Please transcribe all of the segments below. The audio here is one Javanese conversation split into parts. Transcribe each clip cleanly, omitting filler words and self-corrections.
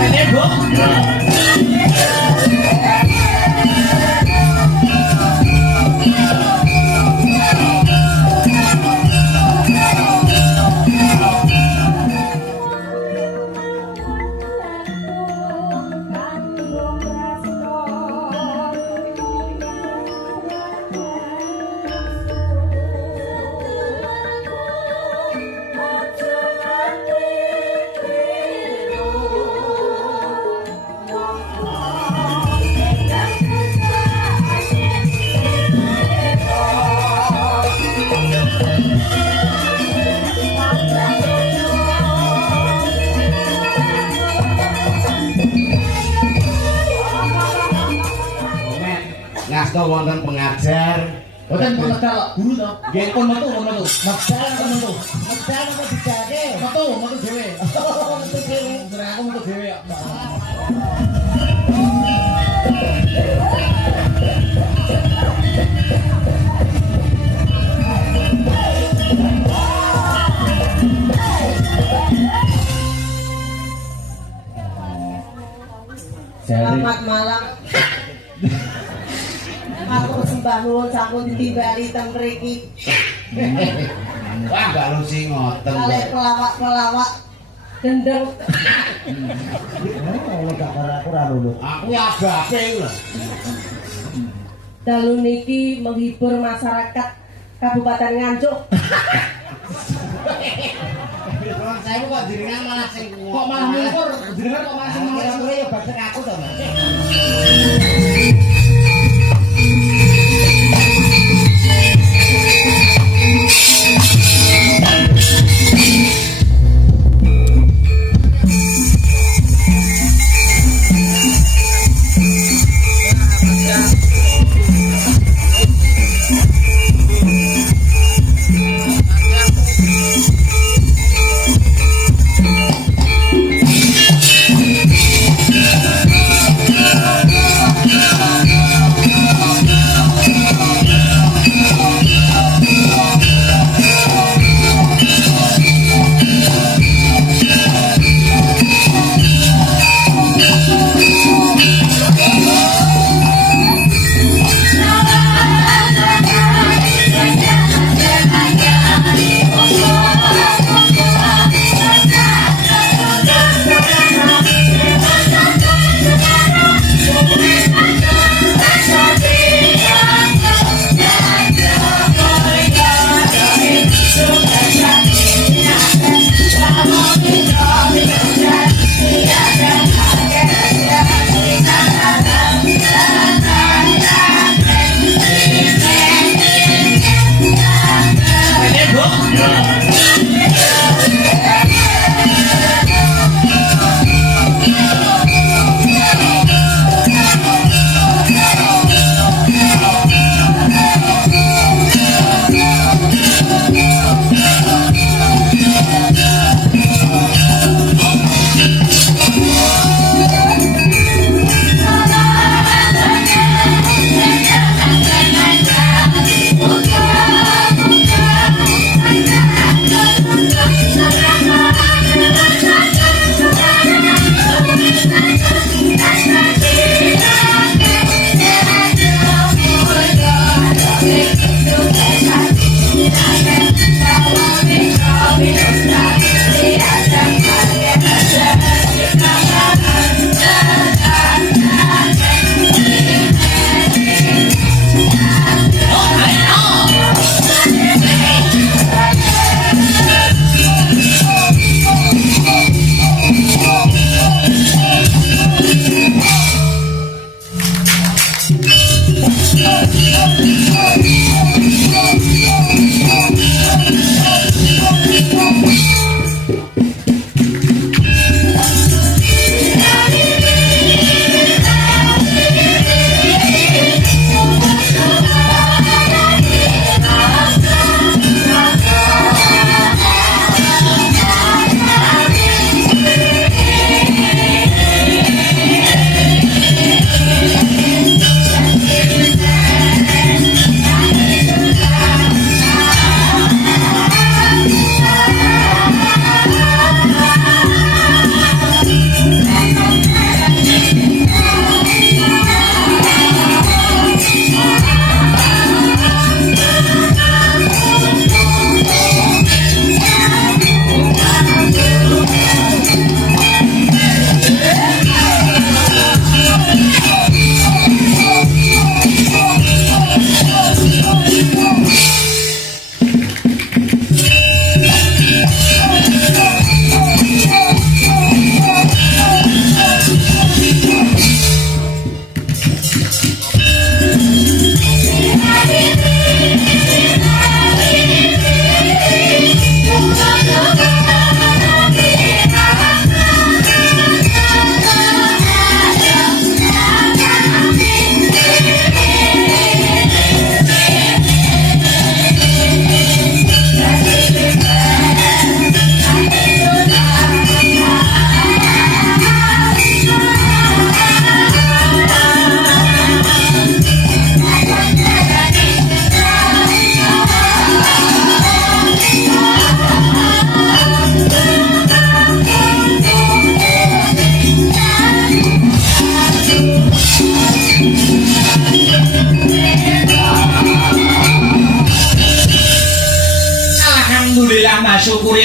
Ini Bu. Ngasto wonten pengajar. Boten pun medal guru to. Nggih pun metu metu. Medal apa metu? Medal apa dijake? Metu dhewe. Metu dhewe. Aku metu dhewe ya. Selamat malam. Aku sembah nuwun sampun ditimbali teng mriki. Wah, gak lusi ngoten. Kalih pelawak-pelawak gendeng. Oh, gak ora aku ora lulu. Aku ya agape lho. Dalu niki menghibur masyarakat Kabupaten Nganjuk. Saya kok jenengan malah sing Kok malah ngukur, jenengan kok malah sing ngomong ya badhe aku to, Mas.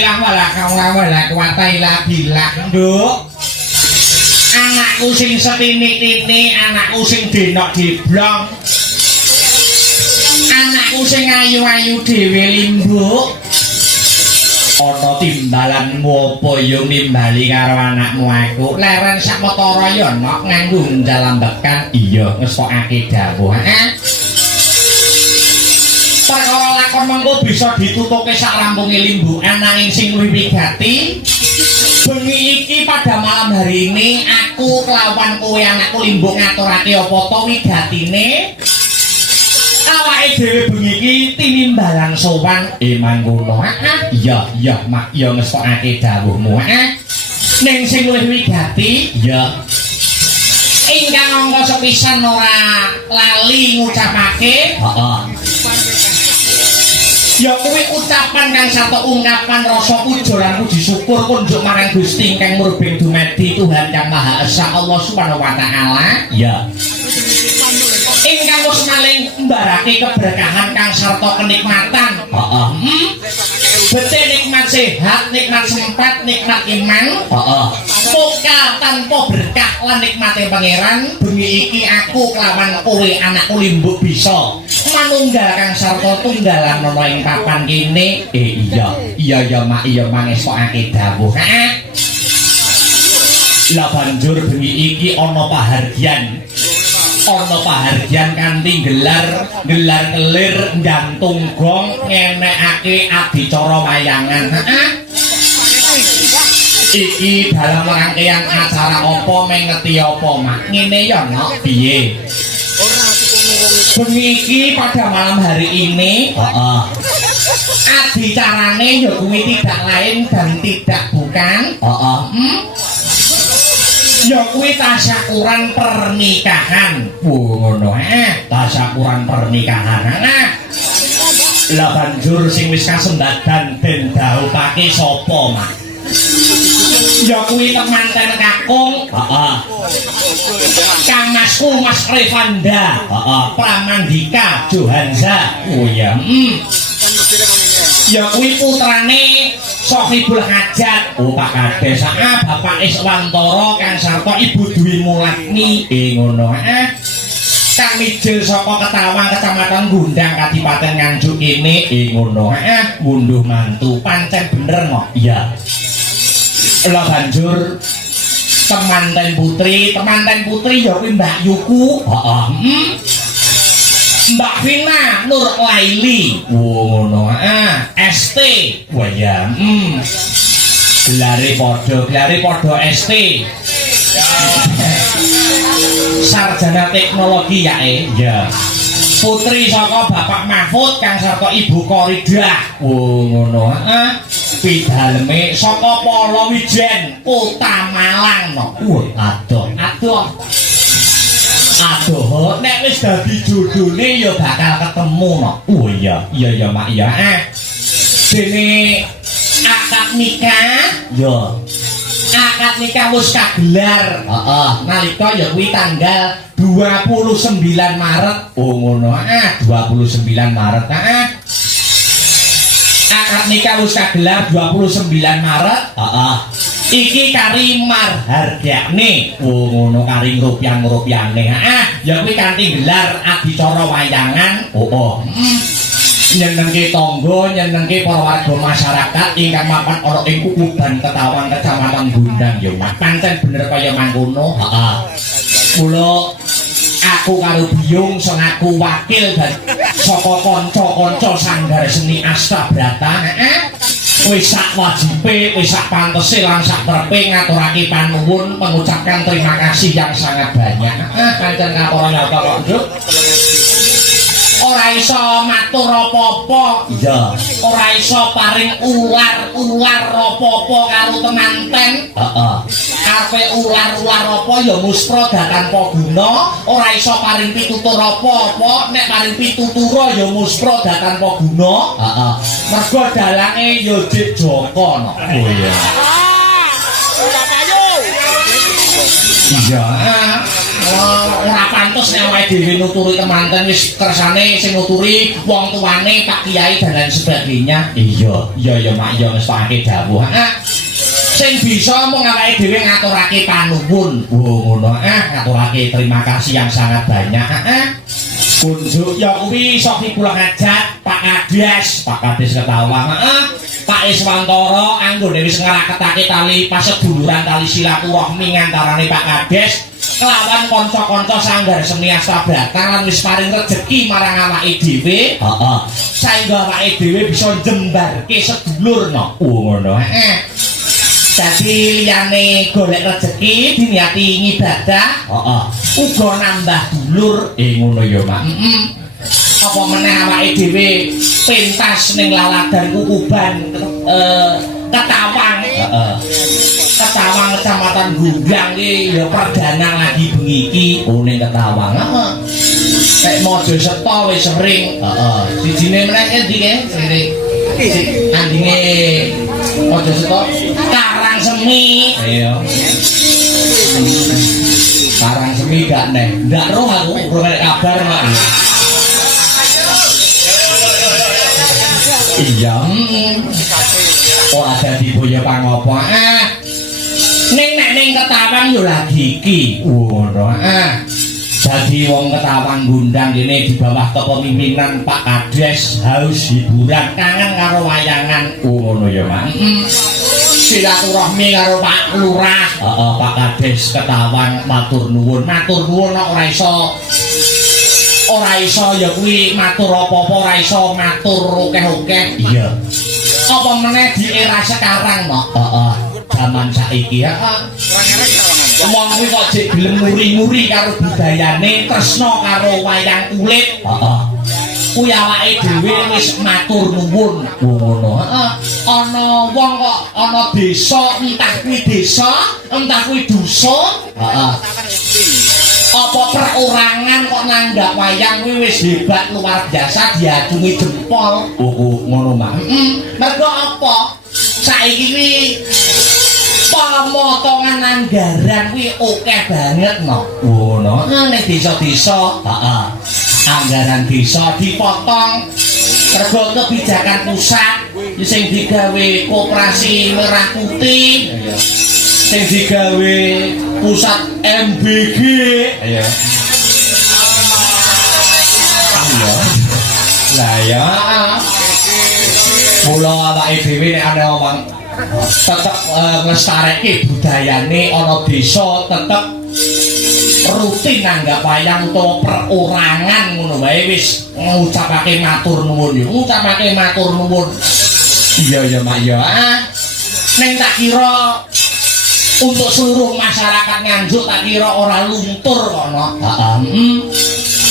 ilang wala kuwatailah bilang nduk anakku sing setini-tini anakku sing denok diblong anakku sing ayu-ayu dhewe limbuk ana timbalanmu apa ya nimbali karo anakmu aku leren sakmetara ya nok nganggo njalambekan iya ngesokake dawuh perkara lakon mengko bisa ditutuke sarampunge limbukan nanging sing luwih wigati bengi iki pada malam hari ini aku kelawan kowe anakku limbuk ngaturake apa to wigatine awake dhewe bengi iki tinimbalan sowan mangkono iya mak ya ngesokake dawuhmu ning sing luwih wigati ya ingkang angka sepisan ora lali ngucapake ya kuwi ucapan kang satu ungkapan rasa puja lan puji syukur kunjuk marang Gusti ingkang murbeng dumadi Tuhan Yang Maha Esa Allah Subhanahu wa taala ya ingkang wis maling mbarake keberkahan kang sarta kenikmatan bete nikmat sehat nikmat sempat nikmat iman muka tanpa berkah lan nikmate pangeran bengi iki aku kelawan kowe anakku limbuk bisa manunggal kang sarta tunggalan ana ing papan kene iya mak iya mangesokake dawuh lah banjur bengi iki ana pahargyan kanthi gelar kelir ndantung gong ngenekake adicara wayangan iki dalam rangkaian acara apa mengeti apa mak ngene ya nok piye bengi iki pada malam hari ini adicarane ya kuwi tidak lain dan tidak bukan ya kuwi tasyakuran pernikahan ngono tasyakuran pernikahan lah banjur sing wis kasembadan den dawuhake sapa mak ya kuwi temanten kakung Kang Masku Mas Revanda Pramandika Johanza oh ya ya kuwi putrane Sohibul Hajat Pak Kades Bapak Iswantara Kang sarta Ibu Dwi Mulatni ngono Kang Mijil saka Ketawang Kecamatan Gundang Kadipaten Nganjuk kene ngono ngunduh mantu pancen bener kok iya lah banjur temanten putri ya kuwi Mbak Yuku Mbak Vina Nur Laili ngono ST wah ya gelare padha ST sarjana teknologi ya putri saka Bapak Mahfud Kang sarta Ibu Koridah ngono pidaleme saka Palawijen Kota Malang adoh nek wis dadi jodhone ya bakal ketemu oh iya mak ya dene akad nikah wis kagelar nalika ya kuwi tanggal 29 Maret oh ngono 29 Maret akad nikah wis kagelar 29 Maret iki kari marhargyane oh ngono kari ngrupiah-ngrupiane ya kuwi kanthi gelar adicara wayangan nyenengke tangga nyenengke para warga masyarakat ingkang mapan ana ing Kukuban Ketawang Kecamatan Gundang ya pancen bener kaya mangkono mula aku karo Biyung sengaku wakil dan saka kanca-kanca Sanggar Seni Astabrata wis sak wajibe wis sak pantese lan sak trepe ngaturake panuwun mengucapkan terima kasih yang sangat banyak pancen kapora nyata kok Nduk ora iso matur apa-apa iya ora iso paring ular apa-apa karo temanten arepe ular apa ya muspra tanpa guna ora iso paring pitutur apa-apa nek paring pitutur ya muspra tanpa guna mergo dalange ya dik Joko oh iya iya ora pantes nek awake dhewe nuturi temanten wis kersane sing nuturi wong tuane Pak Kiai dan lain sebagainya. Iya Mak ya wis tak dawuh. Sing bisa mung awake dhewe ngaturake panuwun. Ngono ngaturake terima kasih yang sangat banyak. Kunjuk ya kuwi iso dipula ngajak Pak Kades Ketawang. Pak Iswantoro anggone wis ngraketake tali paseduluran tali silaturahmi ngantarane Pak Kades kelawan kanca-kanca sanggar seni Astabrata lan wis paring rejeki marang awake dhewe. Saengga awake dhewe bisa jembarke sedulur no. Ngono. Dadi liyane golek rejeki diniati ngibadah, uga nambah dulur. Ngono ya, Mak. Apa meneh awake dhewe pentas ning laladan Kukuban Ketawang. Ketawang Kecamatan Gundang iki ya perdana lagi bengi iki ning Ketawang. Nek Mojo Seto wis sering. Sijine meneh endi ke? Andine Mojo Seto Karang Semi. Iya. Karang Semi gak neh. Ndak roh aku ora kabar, Mak. Iya. Oh ada di Boyo Pangopo. Ning Ketawang yo lagi iki. Ngono. Jadi wong Ketawang Gundang ini di bawah kepemimpinan Pak Kades haus hiburan kangen karo wayangan. Ngono ya, Mak. Silaturahmi karo Pak Lurah. Pak Kades Ketawang matur nuwun ora iso ya kuwi matur apa-apa ora iso matur akeh-akeh. Iya. Apa meneh di era sekarang, Mak. Zaman saiki ya. Wong kuwi kok jek gelem muri-muri karo budayane, tresna karo wayang kulit. Kuwi awake dhewe wis matur nuwun. Ngono. Ana wong kok ana desa, entah kuwi desa, entah kuwi dusun. Apa perorangan kok nanggap wayang kuwi wis hebat luar biasa diacungi jempol. Ngono, Mak. Mergo apa? Saiki kuwi pemotongan anggaran kuwi akeh banget, no. Ngono. Nek desa-desa, anggaran desa dipotong mergo kebijakan pusat sing digawe Koperasi Merah Putih. Sing digawe pusat MBG. Iya. Lah ya. Mula awake dhewe nek ana wong tetep nglestareke budayane ana desa tetep rutin nanggap wayang utawa perorangan ngono wae wis ngucapake matur nuwun yo. Ngucapake matur nuwun. Iya Mak ya. Ning tak kira untuk seluruh masyarakat Nganjuk tak kira ora luntur kono.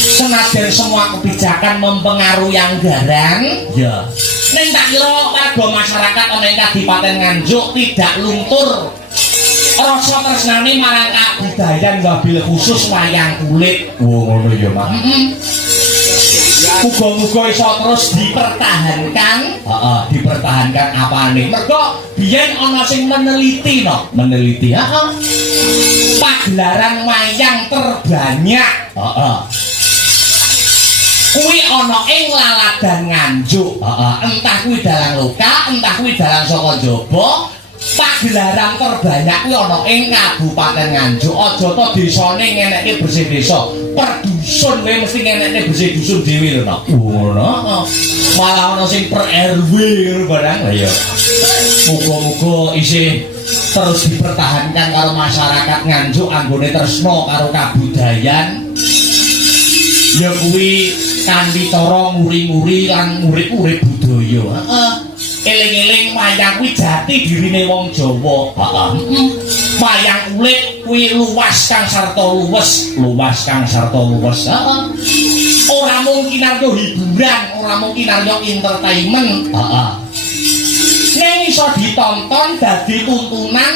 Senajan semua kebijakan mempengaruhi anggaran, ya. Ning tak kira warga masyarakat ana ing Kabupaten Nganjuk tidak luntur rasa tresnane marang kabudayan wabil khusus wayang kulit. Ngono ya, Mak. Muga-muga iso terus dipertahankan. Dipertahankan apane? Mergo biyen ana sing meneliti, no. Meneliti, pagelaran wayang terbanyak. Kuwi ana ing Laladan Nganjuk. Entah kuwi dalang loka, entah kuwi dalang saka jaba. Pagelaran terbanyak kuwi ana ing Kabupaten Nganjuk. Aja to desane ngenekke bersih desa. Per dusun kowe mesti ngenekke bersih dusun dhewe lho, no. Ngono. Malah ana sing per RW ngono barang. Lah ya. Muga-muga isih terus dipertahankan karo masyarakat Nganjuk anggone tresna karo kabudayan. Ya kuwi kanthi cara nguri-nguri lan urip-urip budaya. Eling-eling wayang kuwi jati dirine wong Jawa. Wayang kulit kuwi luas kang sarta luwes, Ora mung kinarya hiburan, ora mung kinarya entertainment. Ning iso ditonton dadi tuntunan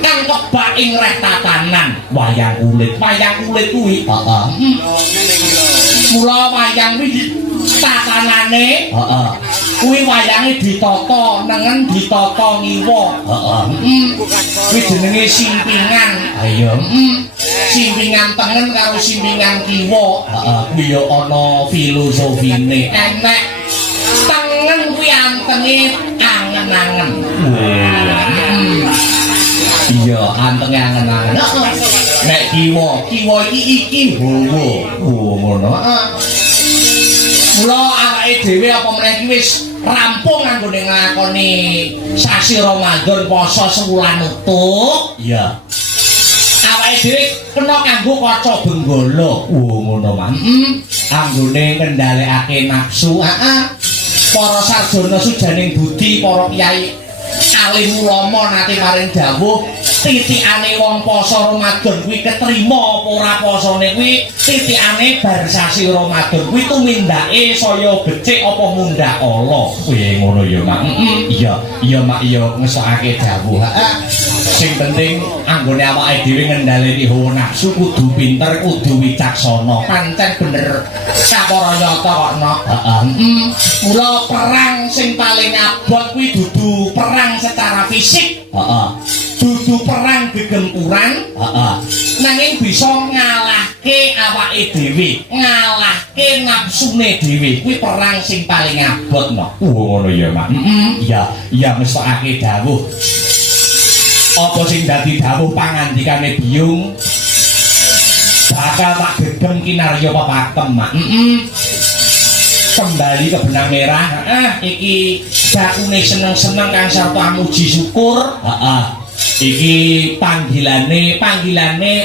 kang kebak ing reh tatanan wayang kulit. Wayang kulit kuwi, mula wayang kuwi tatanane, kuwi wayange ditata nengen ditata ngiwa. Kuwi jenenge simpingan. Ayo. Simpingan tengen karo simpingan kiwa. Heeh, kuwi ya ana filosofine. Enek tengen kuwi antenge angen-angen. Iya, antenge angen-angen. Nek kiwa iki hawa. Oh, ngono. Mula awake dhewe apa meneh iki wis rampung anggone nglakoni sasi Ramadan poso sewulan utuh. Iya. Awake dhewe kena kanggo kaca benggala. Ngono man. Anggone kendhalekake nafsu. Para sarjana sujaning budi, para kyai alim ulama nate maring dawuh titikane wong poso Ramadan kuwi ketrima apa ora posone kuwi titikane bar sasi Ramadan kuwi tumindake saya becik apa mundhak ala. Kuwi ngono ya Mak. Iya Mak ya ngesokake dawuh. Sing penting anggone awake dhewe ngendhaleni hawa nafsu kudu pinter, kudu wicaksana. Pancen bener sapara nyata kok nok. Mula perang sing paling abot kuwi dudu perang secara fisik. Dudu perang gegempuran. Nanging bisa ngalahke awake dhewe, ngalahke nafsune dhewe. Kuwi perang sing paling abot nok. Ngono ya Mak. Iya mesthokake dawuh. Apa sing dadi dawuh pangandikane Biyung bakal tak gegem kinarya pepakem Mak. Kembali ke benang merah. Iki dakune seneng-seneng kang sarta muji syukur. Iki panggilane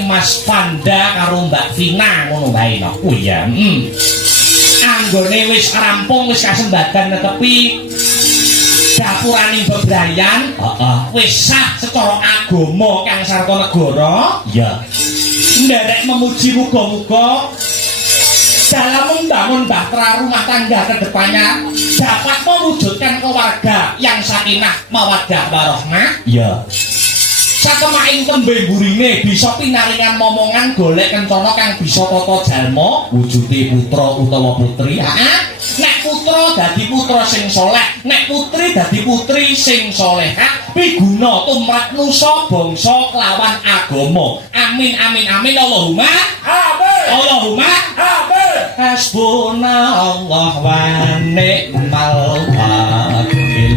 Mas Vanda karo Mbak Vina ngono wae no. Oh iya. Anggone wis rampung wis kasembadan netepi dapuraning bebrayan. Wis sah secara agama kang sarta negara. Iya. Nderek memuji muga-muga dalam membangun bahtera rumah tangga ke depannya dapat mewujudkan keluarga yang sakinah mawaddah warahmah. Iya. Sakemaing tembe burine bisa pinaringan momongan golek kencana kang bisa tata jalma wujude putra utawa putri. Nek putra dadi putra sing saleh, nek putri dadi putri sing salehah, piguna tumrap nusa bangsa kelawan agama. Amin amin amin Allahumma amin. Allahumma amin. Hasbunallah wa ni'mal wakil.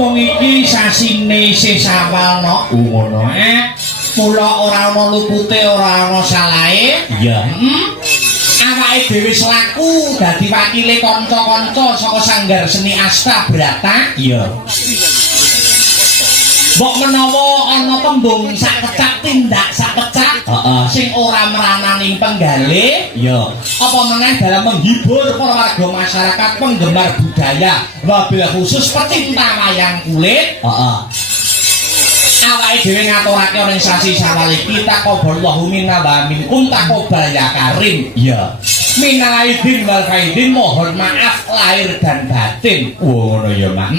mumpung iki sasine sesawal no ngono mula ora ana lupute ora ana salahe ya awake dhewe selaku dadi wakile kanca-kanca saka Sanggar Seni Asta Brata ya mbok menawa ana tembung sakecak tindak sakecak sing ora meranani penggalih ya apa meneh dalam menghibur para warga masyarakat penggemar budaya wabil khusus pecinta wayang kulit awake dhewe ngaturake ning sasi Syawal iki taqabbalallahu minna wa minkum taqabbal ya karim ya minal aidin wal faidin mohon maaf lahir dan batin ngono ya Mak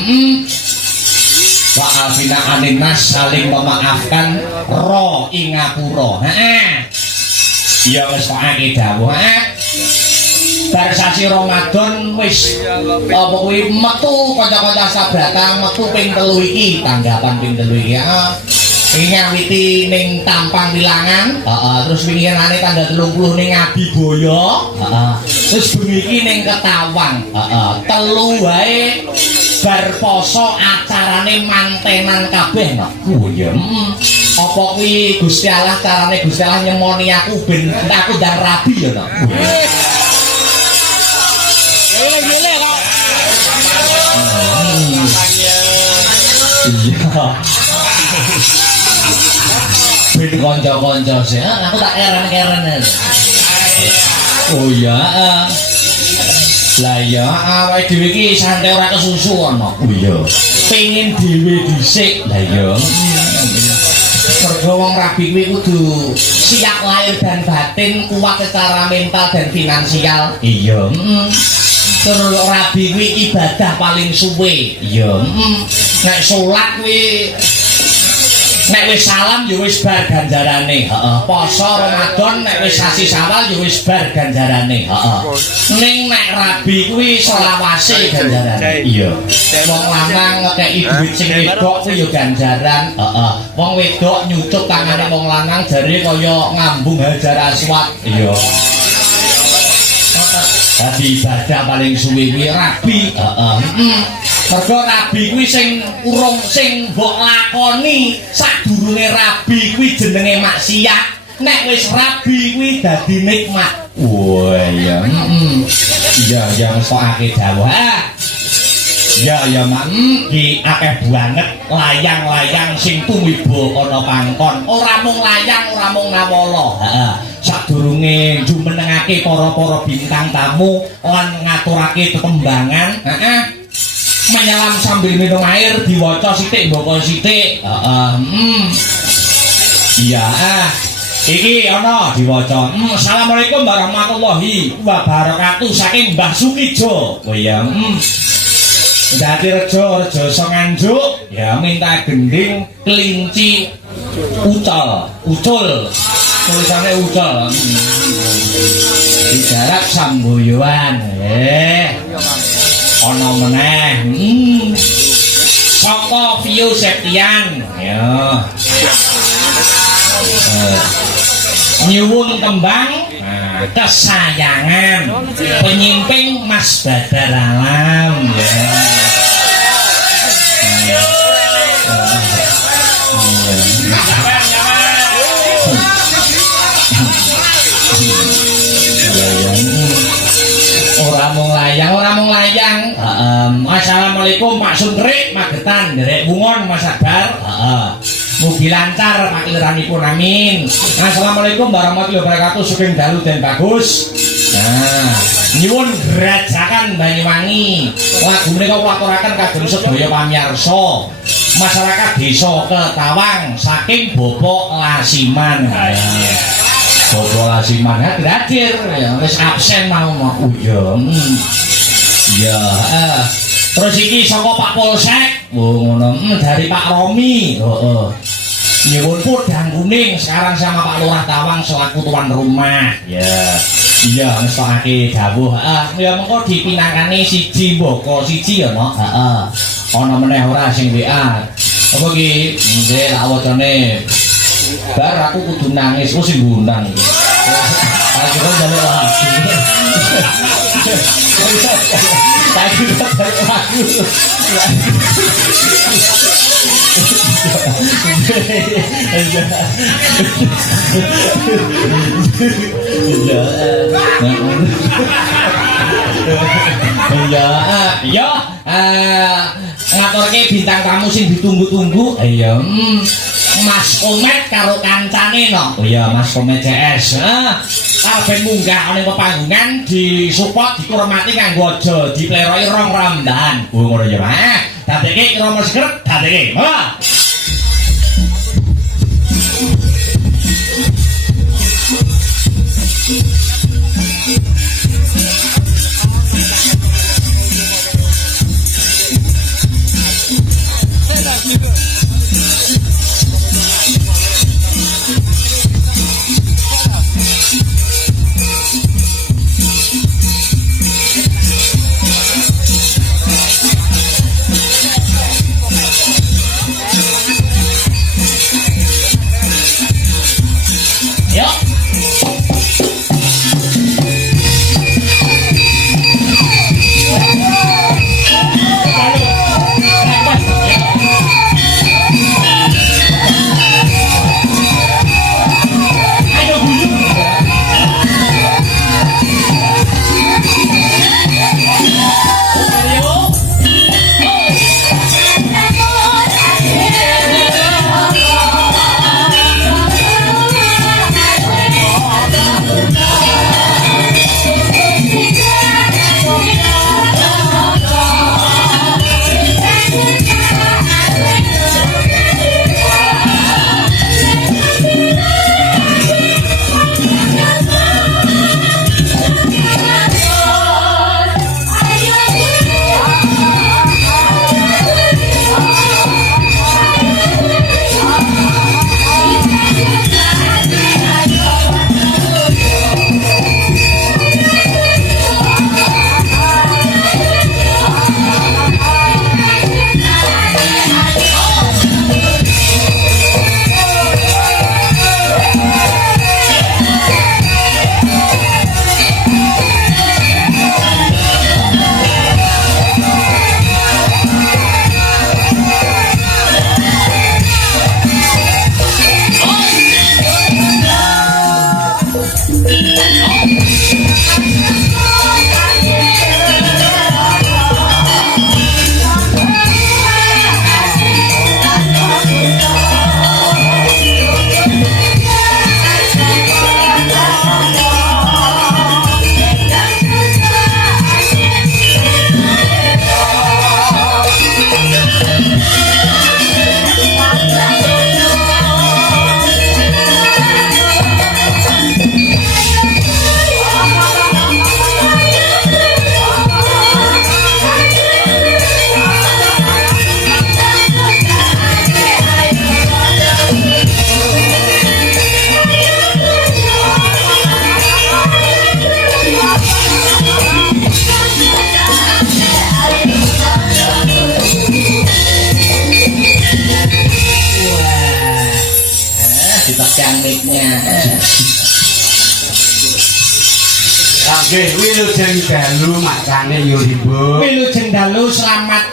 wa'afina anin nas saling memaafkan ro ing ngapura iya wis pakake dawuh bar sasi Ramadan wis apa kuwi metu kanca-kanca sabrata metu ping 3 iki tanggapan ping 3 iki ini nyawiti ning Tampang Wilangan terus winginane tanggal 30 ning Abiboyo terus bengi iki ning Ketawang telu wae bar poso acarane mantenan kabeh no. Oh iya. Apa kuwi Gusti Allah carane Gusti Allah nyemoni aku ben aku ndang rabi ya no. Gile kok. Iya. Ben kanca-kanca sih, aku tak keren-keren. Oh iya. Lah ya awake dhewe iki santai ora kesusu ana. Oh iya. Pengin dhewe dhisik. Lah ya. Mergo wong rabi kuwi kudu siap lahir dan batin, kuat secara mental dan finansial. Iya. Terus rabi kuwi ibadah paling suwe. Iya. Nek salat kuwi nek wis salam ya wis bar ganjarane. Poso Ramadan nek wis sasi Syawal ya wis bar ganjarane. Ning nek rabi kuwi selawase ganjarane. Iya. Wong lanang ngekeki dhuwit sing wedok kuwi ya ganjaran. Wong wedok nyucuk tangane wong lanang jare kaya ngambung Hajar Aswad. Iya. Dadi ibadah paling suwe kuwi rabi. Mergo rabi kuwi sing urung sing mbok lakoni sadurunge rabi kuwi jenenge maksiat. Nek wis rabi kuwi dadi nikmat. Wah iya. Iya yang sokake dawuh. Ya Mak, iki akeh banget layang-layang sing tumiba ana pangkon. Ora mung layang, ora mung ngawala. Sadurunge jumenengake para bintang tamu lan ngaturake tetembangan. Menyelam sambil minum air diwaca sithik mboko sithik. Iya iki ana diwaca. Assalamualaikum warahmatullahi wabarakatuh saking Mbah Sukijo. Oh iya. Dadi rejo Songanjuk ya minta gending kelinci ucul tulisannya ucul dijarap samboyoan ana meneh saka Vio Septian ya nyuwun tembang kesayangan penyimping Mas Badar Alam ya. Ora mung layang. Assalamualaikum Pak Sundrik Magetan derek bungon Mas Akbar. Mugi lancar pakliranipun amin. Assalamualaikum warahmatullahi wabarakatuh sugeng dalu den bagus. Nah, nyuwun gerajakan Banyuwangi. Lagu menika kula aturaken kagem sedaya pamirsa. Masyarakat Desa Ketawang saking Bapak Lasiman. Bapak Lasiman hadir ya wis absen mau. Iya. Iya, terus iki saka Pak Polsek. Oh ngono. Dari Pak Romi. Nyuwun podang kuning sekarang sama Pak Lurah Tawang selaku tuan rumah. Ya. Iya, ngesokake dawuh. Ya mengko dipinangkane siji mboko siji ya, Nok. Ana meneh ora sing WA. Apa iki? Nggih, lak wacane. Bar aku kudu nangis ku sing ngundang iki. Akhirnya jaluk lagi. Saiki Ya, ngaturke bintang tamu sing ditunggu-tunggu. Iya, Mas Komet karo kancane no. Oh iya, Mas Komet CS. Arep munggah ning pepanggungan disupport dihormati kanggo aja dipleroi rong ramdan. Oh ngono ya, Pak. Dadeke romo seger, dadeke. Ha. Wilujeng dalu makane yo Ibu. Wilujeng dalu selamat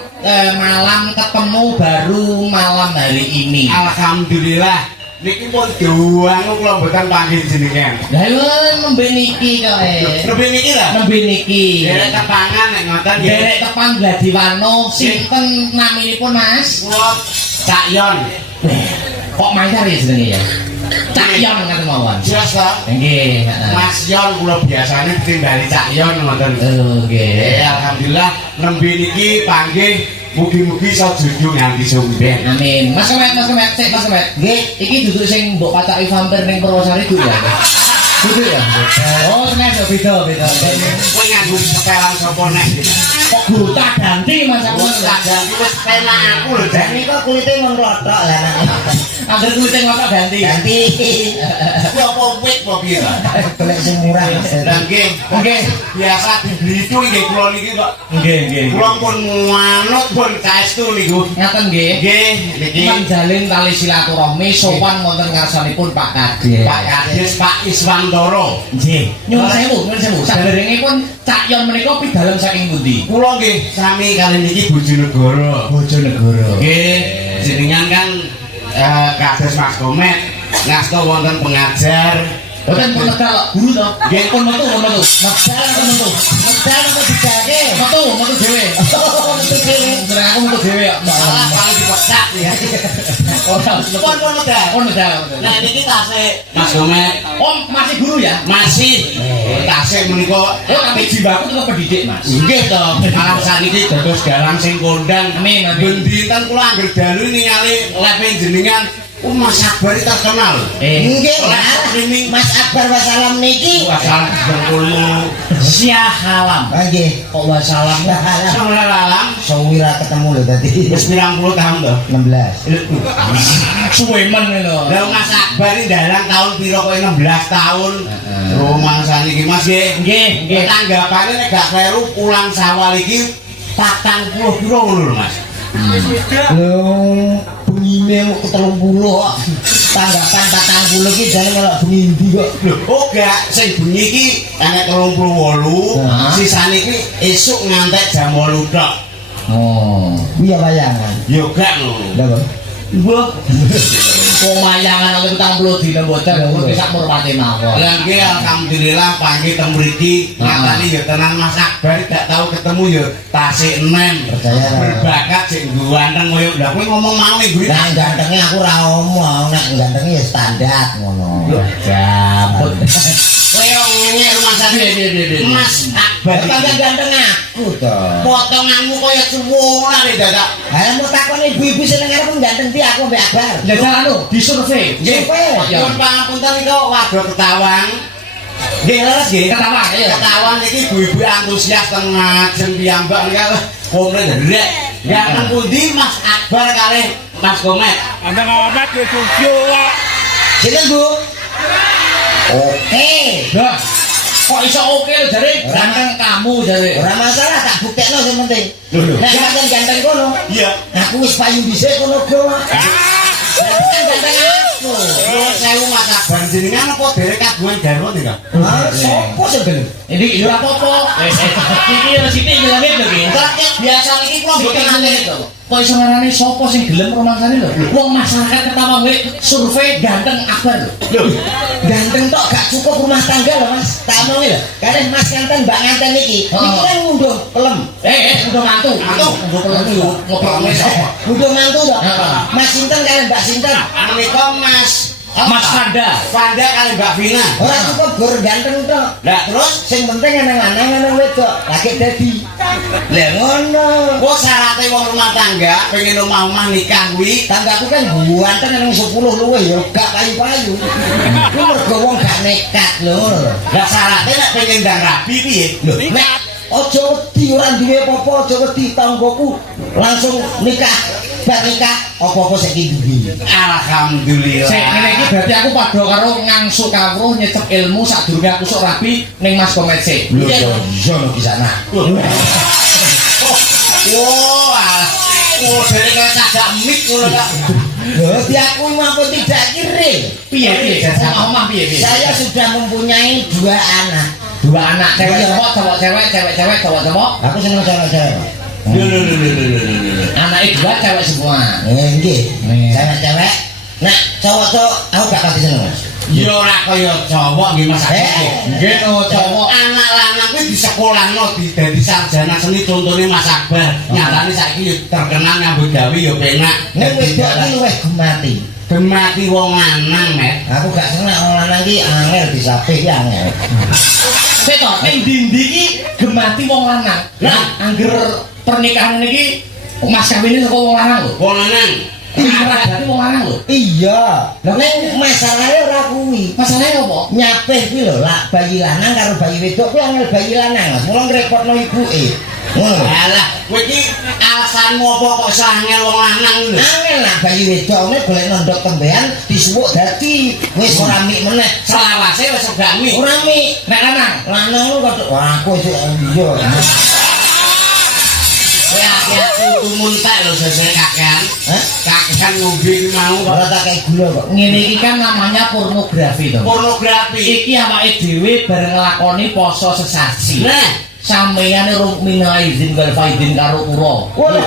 malam ketemu baru malam hari ini. Alhamdulillah. Niki pun doang kula mboten panggil jenengan. Lah lho nembe niki kok. Nembe niki ta? Nembe niki. Derek kepangan nek ngoten nggih. Derek kepan Gladiwano sinten naminipun Mas? Kula Cak Yon. Kok manyar ya jenenge ya? Cak Yon ngaten mawon. Jelas ta? Nggih, Mas Yon kula biasane timbali Cak Yon ngoten. Oh, nggih. Alhamdulillah nembe niki panggih mugi-mugi iso juju nganti sumben. Amin. Mas Kemet, cek Mas Kemet. Nggih, iki duduk sing mbok pacaki vampir ning Purwosari ku ya. Kudu ya. Oh, nek beda. Kowe nganggo sepelan sapa nek? Kok gonta ganti Mas aku tak ganti wis penak aku lho, Jan. Ini kok kulitnya menglotok lah. Angger kuliting wapak ganti. Ganti. Ku apa wit apa piye ta? Golek sing murah. Lah nggih, Nggih. biasa dibeli itu nggih kula niki kok. Nggih, nggih. Kula pun manut pun saestu niku. Ngaten nggih. Nggih, niki Menjalin tali silaturahmi sowan wonten ngarsanipun Pak Kades. Pak Kades Pak Iswantoro. Nggih. Nyuwun sewu, nyuwun sewu. Saderengipun Cak Yon menika pidalem saking pundi? Kula nggih sami kali niki Bojonegoro. Bojonegoro. Nggih, jenengan kan Kades Mas Komet ngasta wonten pengajar. Boten pun tegal guru to. Nggih pun metu. Medal apa metu? Medal apa dijake? Metu dhewe. Metu dhewe. Jeneng aku metu dhewe ya. Malah paling dipecat ya. Pun medal. Pun medal. Nah niki tasik Mas Komet. Oh, masih guru ya? Masih tasik menika Oh, tapi jiwaku tetep pendidik, Mas. nggih to. Malah saniki dados galang sing kondang. Amin, amin. Ben dinten kula anggere dalu ningali lepe jenengan Mas Akbar terkenal. Nggih, Ini Mas Akbar wassalam niki. masalah jengkulmu. Syahalam. Nggih. Kok wasalam? Sama lalang Sawira ketemu lho tadi. wis 90 tahun to. 16. Suwe men lho. Lah Mas Akbar iki dalang tahun pira kok 16 tahun. Rumah saniki Mas nggih. Nggih, nggih. Tanggapane nek gak kleru pulang sawal iki 40 kilo lho Mas. Lho, bengine kok 30 kok. Tanggapan 40 ki jane malah bengi ndi kok. Lho, oh gak sing bengi iki enek 38, sisane iki esuk ngantek jam 8 tok. Oh, iya wayangan. Yo gak ngono. Lha kok. Mbok. Pemayangan oleh 40 dina mboten kok sak murmate mawon. Lah nggih alhamdulillah panggih teng mriki nyatane ya tenan Mas Akbar gak tau ketemu ya tasik enem. Percaya ta? Berbakat sing ganteng koyo lha kowe ngomong mau gue. Nah, gantengnya aku ra omong, nek gantengnya ya standar ngono. Jambut. Kowe ngene rumah sakit. Mas Akbar Tambah ganteng aku to. potonganmu koyo cuwulan dadak. Lah mau takon ibu-ibu seneng arep ganteng di aku mbek Akbar. Jajal anu, disurvei. Nggih, nyuwun pangapunten iki Wado Ketawang. Nggih, leres nggih. Ketawang, iya. Ketawang iki ibu-ibu antusias teng ngajeng piyambak niku komplit rek. Ya nang pundi Mas Akbar kalih Mas Komet? Anda ngamat ke Jogja, Wak. Sinten, Bu? Oke. Lah, kok iso oke lho jare ganteng kamu jare. Ora masalah tak buktekno sing penting. Lho, lho. Nek sampeyan ganteng kono, Iya. aku wis payu dhisik kono, Bro. Ganteng aku. Nuwun sewu Mas Akbar jenengan apa derek kagungan garwa nika? Ah, sopo sing gelem? Ini ya apa-apa. Iki yo sithik nyelengi lho nggih. Biasa niki kula mboten nate to. Kok iso ngarani sapa sing gelem rumangsane lho? Wong masyarakat Ketawang wae survei ganteng Akbar lho. Lho, Ganteng tok gak cukup rumah tangga lho, Mas. Tak omongi lho. Karena Mas Kanten, Mbak Kanten iki, iki kan ngunduh pelem. Udah mantu. Mantu. Ngobrol sapa? Ngunduh mantu to. Heeh. Mas Sinten kali Mbak Sinten. menika Mas Mas Fanda. Fanda kali Mbak Vina. Ora cukup gur ganteng tok. Lah terus Sing penting ana lanang ana wedok, lagi dadi. Lah ngono. kok syarate wong rumah tangga pengen omah-omah nikah kuwi Tanggaku kan buanten nang 10 luwih ya gak payu-payu. Ku mergo wong gak nekat lho. lah syarate nek pengen ndang rabi piye? Lho, nek aja wedi ora duwe apa-apa, aja wedi tanggoku langsung nikah. Bar nikah apa-apa saiki duwe. Alhamdulillah. Sik ngene iki berarti aku padha karo ngangsu kawruh nyecep ilmu sadurunge aku sok rapi ning Mas Komet sik. Lho iya no di sana. Wah, dari kayak tagak mik ngono Kak. Lho diakui maupun tidak kiri. Piye jajal omah piye? Saya sudah mempunyai 2 anak. 2 anak, cewek cowok cewek, cewek cowok cowok. Aku seneng cewek-cewek. Lho. Anake 2 cewek semua. Nggih. Nih. Cewek-cewek. Nah, cowok-cowok aku gak pasti seneng, Mas. Ya ora kaya cowok nggih Mas Akbar. Nggih no cowok. Anak lanang kuwi di sekolahno dadi sarjana seni contone Mas Akbar. Nyatane saiki yo terkenal nyambut gawe yo penak. Nek wedok iki luwih gemati. Gemati wong lanang, Met. Aku gak seneng wong lanang iki angel disapih ki angel. Sik to, ning ndi iki gemati wong lanang. Lah, angger pernikahan iki Mas kawine saka wong lanang lho. Wong lanang. Arah dadi wong lanang lho. Iya. Lah nek masalahe ora kuwi. Masalahe apa? Nyapih kuwi lho, lak bayi lanang karo bayi wedok kuwi angel bayi lanang. Mas, mula ngrepotno ibuke. Ngono. Alah, kowe iki alasanmu apa kok sangel wong lanang lho? Angel lah bayi wedok ne golek nondok tembean disuwuk dadi wis ora mik meneh. Selawase wis segami. Ora mik. Nek lanang Lanang lu kok wah aku sik iya. Kowe aku muntek lho sesuk kakean. Hah? Kakean ngombe iki mau kok. Ora tak kei gula kok. ngene iki kan namanya pornografi to. Pornografi. Iki awake dhewe bareng nglakoni poso sesaji. Nah, Sampeyan rukmina izin wal faidin karo kula. Wah.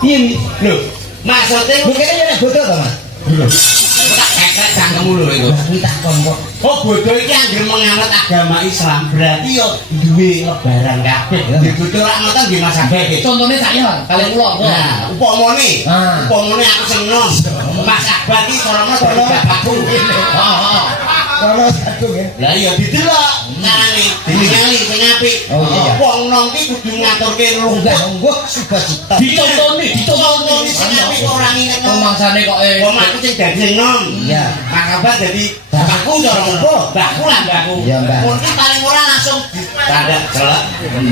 Piye iki? lho, maksudnya Lu kene yen bodoh to, Mas? tak kekek cangkemmu lho iku. Kuwi tak kon kok. Oh bodoh iki anggere menganut agama Islam berarti yo duwe lebaran kabeh. Dibutuh rak ngoten nggih Mas Abeh. Contone saya kali kula. Nah, upamane, Ah. upamane aku seneng. Mas Akbar iki carane dari bapakku. Heeh. Kalau satu ya. Lah iya didelok carane diningali sing apik. Oh, iya. Wong nom iki kudu ngaturke Enggak, lungguh. enggak suka cita. Dicontoni, Dicontoni sing apik kok ora ngingetno. Rumangsane kok Wong aku sing dadi sing nom. Iya. Mas Akbar dadi bapakku cara ngono. Mbahku lah mbahku. Iya, Mbah. Mungkin paling ora langsung tanda celek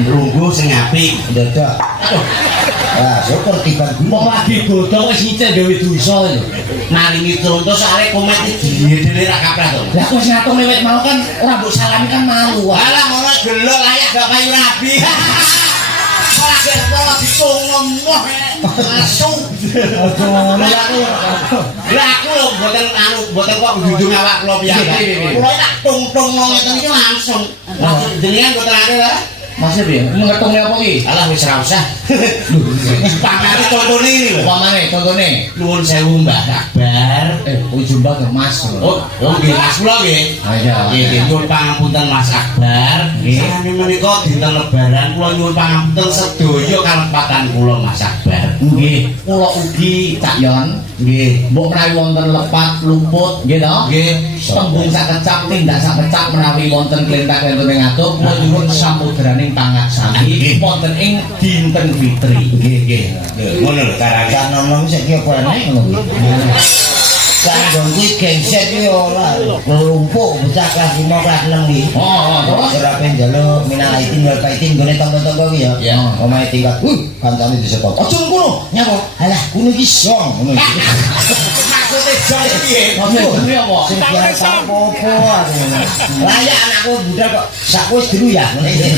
lungguh sing apik. Dadak. Aduh, Wah, syukur tiba Wong gula. lagi godhong wis ngicil gawe dosa lho. maringi contoh soalnya komet iki dhewe ra kaprah to. Lah kok sing atur lewat mau kan ora mbok salami kan malu. Alah ngono gelok layak gak payu rabi. Ora gelok ditunggu langsung. Aduh, Lah aku lho mboten mboten kok njunjung awak kula piyambak. Kula tak tung-tungno ngeten iki langsung. Langsung jenengan mboten ate lah. Masih piye? Ngetungnya apa iki? Alah wis ra usah. Wis pamane contone iki lho. Pamane contone. Nuwun sewu Mbah Akbar. Ujung banget Mas. Oh nggih Mas kula nggih. Ah, iya. Nggih nyuwun pangapunten Mas Akbar. Nggih. Sami menika dinten lebaran kula nyuwun pangapunten sedaya kalepatan kula Mas Akbar. Nggih, kula ugi Cak Yon. Nggih. Mbok menawi wonten lepat luput nggih to? Nggih. Tembung sak kecap tindak sak kecap menawi wonten klentak-klentuk ing atuk kula nyuwun samudraning pangaksami wonten ing dinten Fitri. Nggih nggih. Ngono lho carane. kan nom saiki apa enek ngono. Kan kuwi gengset iki ora lumpuk bocah kelas 5 kelas 6 iki. Terus Ora pengen njaluk minal aidin wal faidin gone tangga-tangga iki ya. Ya. Omahe tingkat. Kancane disetot. Aja ngono. Nyapa? Alah, kuwi iki song ngono iki. Maksude jare piye? jenenge apa? Sing biasa apa-apa aku ngono. Layak anakku budal kok sak wis dulu ya. Ngono iki.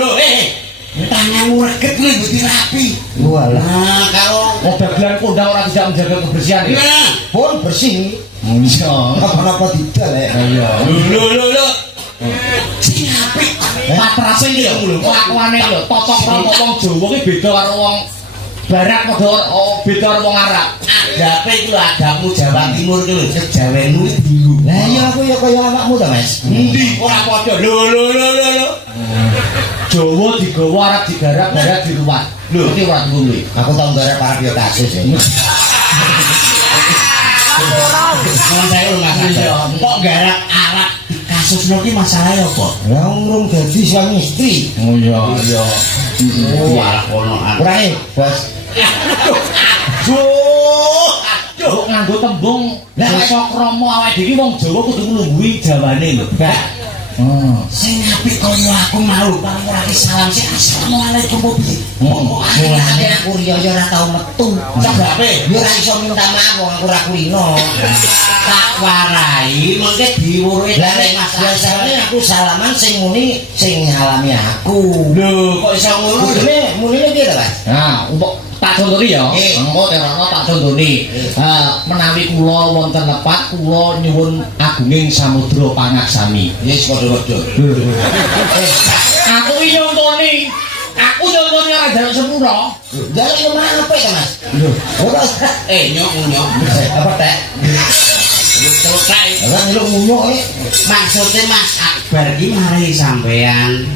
Lho. Tanganmu reget kuwi mesti rapi. Walah. Nah, kalau Oh, bagian kondang ora tidak menjaga kebersihan ya? nah, Pun bersih. Iya. Apa-apa didal ya. Iya. lho. Sing apik. Patrase iki lho, kelakuane lho, tata krama wong Jawa ki beda karo wong Barat padha beda karo wong Arab. Adape iku adamu Jawa Timur iki lho, kejawenmu dienggo. Lah iya aku ya kaya awakmu ta, Mas. Endi ora padha. Lho. Jawa digawa Arab digarap, Barat diruwat. Lho. Iki ora duwe. Aku tau garap Arab ya kasus ya. Mohon saya lho Mas. Iya. Kok garap Arab kasusno ki masalahe apa? Lah urung dadi suami istri. Oh iya. Walah konoan. Ora Bos. Kok nganggo tembung basa krama awake dhewe wong Jawa kudu nglungguhi Jawane lho. Sing apik kaya aku mau paling ora salam sih assalamualaikum po piye. Mulane aku riyo ora tau metu. Sebabe Yo ora iso minta maaf wong aku ora kulino. tak warai mengke diwuruhi Lah dari nek Mas biasane aku salaman sing muni sing ngalami aku. Lho, kok iso ngono? Kudune munine piye ta, Mas? Nah, untuk tak contoni ya. Engko terono tak contoni. Menawi kula wonten lepat kula nyuwun agunging samudra pangaksami. Yes padha-padha. Aku iki nyontoni. Aku nyontoni ora jaluk sepura. Jalan yo apa ya, Mas? Ora Nyok. apa teh? Selesai. Ora nyeluk ngunyuk Maksudnya Mas Akbar iki mari sampean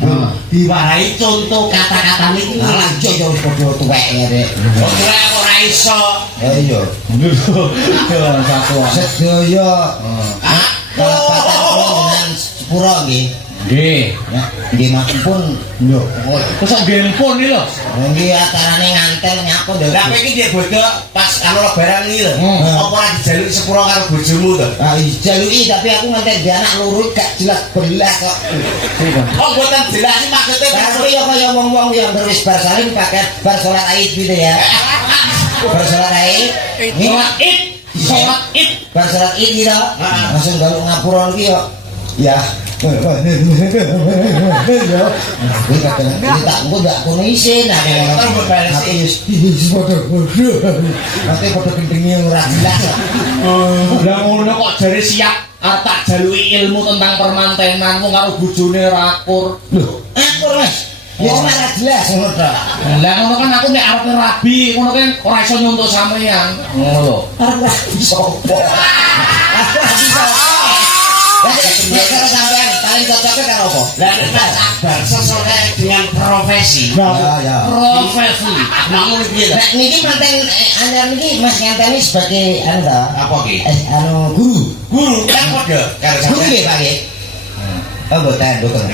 diwarai contoh kata-kata niki Alah yo yo wis padha tuwek ya, Dek. kok ora iso. Iya. Sedaya Ah, kata-kata dengan sepuro nggih. Nggih. Ya, nggih mampun. Lho, Terus kok nggih pun iki lho. nggih acarane ngantel nyapun lho. Lah kowe iki dia bodo pas anu lebaran iki lho. Apa ora dijaluki sepuro karo bojomu to? Ah, jaluki tapi aku ngantek di anak loro gak jelas belas kok. Oh, mboten jelas iki maksudnya Tapi ya kaya wong-wong yang wis bar salim pakai bar salat Id gitu ya. Bar salat Id. Salat Id. Bar salat Id gitu. Langsung galuk ngapura iki yo. Ya. Ya. Kuwi kadang iki tak engko ndak kono isin nah ngono. Tapi wis padha-padha. Nanti padha gendenge ora jelas. Lah ngono kok jare siap arep tak jaluki ilmu tentang permantenanmu karo bojone rakur. Lho, akur Mas. Ya ora jelas ngono to. Lah ngono kan aku nek arep rabi, ngono kan ora iso nyuntuk sampeyan. Ngono lho. Arep lah sapa. Aku bisa. Lah karo sampean paling cocoknya karo apa? Lah nek Mas Akbar sesuai dengan profesi. Ya. Profesi. Namun piye lho? Nek niki manten anyar niki Mas ngenteni sebagai anu ta? Apa ki? Anu guru. Guru kan padha karo Guru sampean. nggih Pak nggih. Oh mboten, mboten.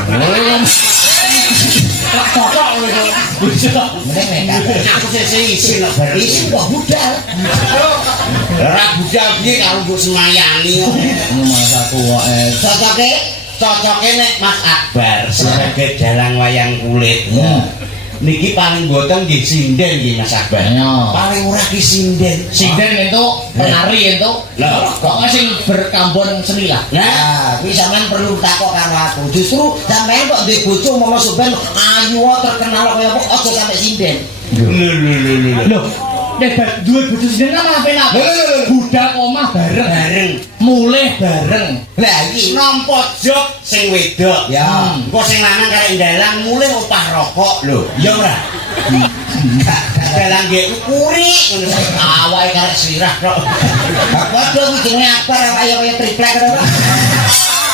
Cocok lho. Mending nek Aku sih isin lho bareng. isi kok budal. Ora budal piye karo mbok semayani. Masa tuwa Cocoke nek Mas Akbar sebagai dalang wayang kulit. Niki paling boten nggih sinden nggih Mas Akbar. Ya. Paling ora ki sinden. Sinden itu penari itu. Lah. Kok sing berkambon seni lah. Nah, kuwi sampean perlu takok karo aku. Justru sampean kok ndek bojo mama sampean ayu terkenal kaya apa aja sampe sinden. Loh, nek duwe bojo sinden kan apa-apa. Budal omah bareng. Mulih bareng. Lah iki Nampa jog sing wedok. Ya. Engko sing lanang karek ndalang mulih opah rokok lho. Ya ora. Dalang nggih ukuri ngono sae. awake karek sirah tok. Padha kuwi jenenge akbar kaya triplek to.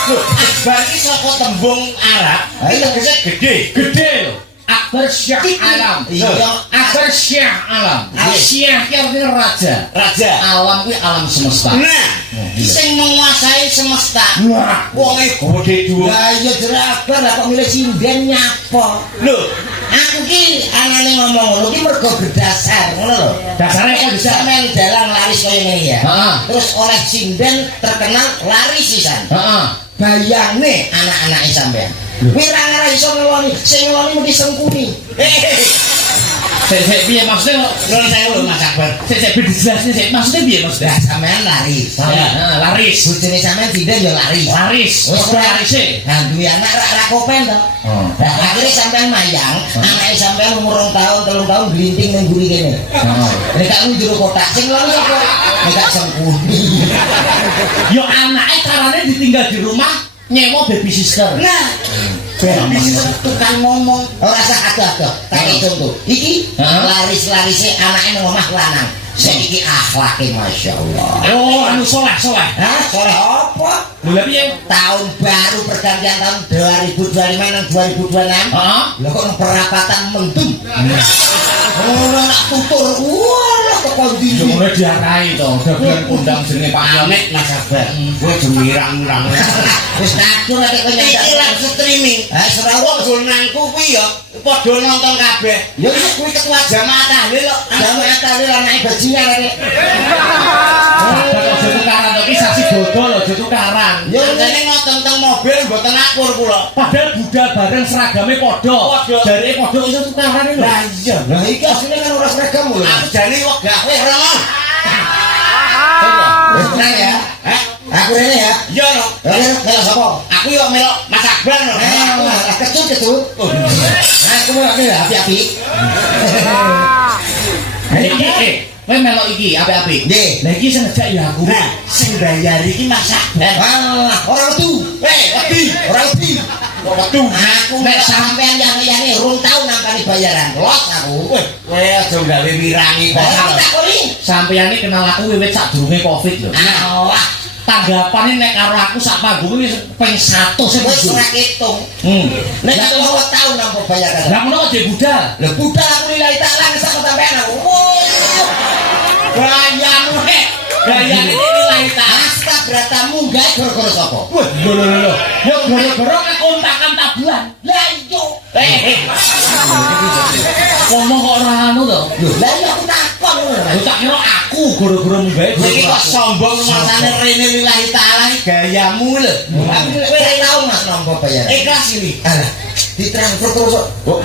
Lho, Akbar iki saka tembung Arab. Ayo. Tegese gede. Gede lho. Akbar Syah Alam. Iya. Akbar Syah Alam. Syah ki artinya raja. Raja. Alam kuwi alam semesta. Nah, sing menguasai semesta. Wah, Wong e gede dhuwur. Lah iya jere akbar lah kok milih sinden nyapa. Lho, Aku ki anane ngomong ngono ki mergo berdasar ngono lho. dasare kok bisa. Sampeyan dalang laris kaya ngene ya. Heeh. Terus oleh sinden terkenal laris sisan. Heeh. Bayangne anak-anake sampean. Wirang ora iso ngeloni, sing ngeloni mesti sengkuni. Sik piye maksudnya kok? nuwun sewu Mas Akbar. Sik dijelasin sik. Maksudnya piye maksudnya? Lah sampean laris. Heeh, laris. Bojone sampean sinden ya laris. Laris. Wis Kok larise? Nah, duwe anak ra kopen to. Oh. Nah, akhirnya sampean mayang, anake sampean umur 2 tahun, 3 tahun glinting ning guri kene. Heeh. Nek aku njero kotak, sing loro sapa? Nek gak sengkuni. Yo anake carane ditinggal di rumah nyewa baby sister. Nah, baby sister tukang ngomong. Ora usah adoh-adoh. Tak contoh. Iki Heeh. laris-larise anake nang omah lanang. Saiki akhlake masyaallah. Oh, anu soleh. Hah, sore apa? Lha piye? Tahun baru pergantian tahun 2025 dan 2026. Heeh. Lah kok nang perapatan mendung. Ora nak tutur. Wah, kok kondi. Yo ngono diarai to, dagelan kondang jenenge Pak Amet. Amet Mas Akbar. Kowe jemirang-mirang. Wis kadung nek kok Iki live streaming. Ha, ora Wong donanku kuwi ya padha nonton kabeh. yo Kuwi ketua jamaah tahlil kok. jamaah tahlil anake bajingan rek. Aja tukaran to ki sasi bodol aja tukaran. Yo Jane ngoten teng mobil mboten akur kula. Padahal budal bareng seragame padha. Padha. Jareke padha iso tukaran lho. Lah iya. Lah iki asline kan ora seragam lho. Aku jane wegah kowe ora. Wis tenang ya. Hah? Aku rene ya. Iya no. Kaya sapa? Aku yo melok Mas Akbar no. Kecut. Aku mau api-api. Iki kowe melok iki apik-apik. Nggih. Lah iki sing ngejak ya aku. Nah, sing bayar iki Mas Akbar. Alah, ora wedu. Wedi. Ora wedi. Waduh. Aku nek sampean yang rung tau nampani bayaran. Los aku. Kowe aja gawe wirangi kok. Aku takoni. Sampeyan iki kenal aku wiwit sadurunge Covid lho. Allah, Tanggapane nek karo aku sak panggung wis ping 100 sing wis bojo. ora ketung. Nek Nek aku mau tau nampa bayaran. lah ngono kok dhe budal. Lho budal aku lillahi ta'ala ngesak sampean aku. Bayamu he. gayane lillahi ta'ala. Astabrata munggah gara-gara sapa? Wah, lho. Ya gara-gara kontakan tabuhan. Lah iya. Ngomong kok ora anu to. Lho, lah iya aku takon ngono. Lho tak kira aku gara-gara munggahe. Iki kok sombong masane rene lillahi ta'ala gayamu lho. Aku kowe tau Mas nampa bayaran. Ikhlas ini. Alah, ditransfer terus kok. Oh,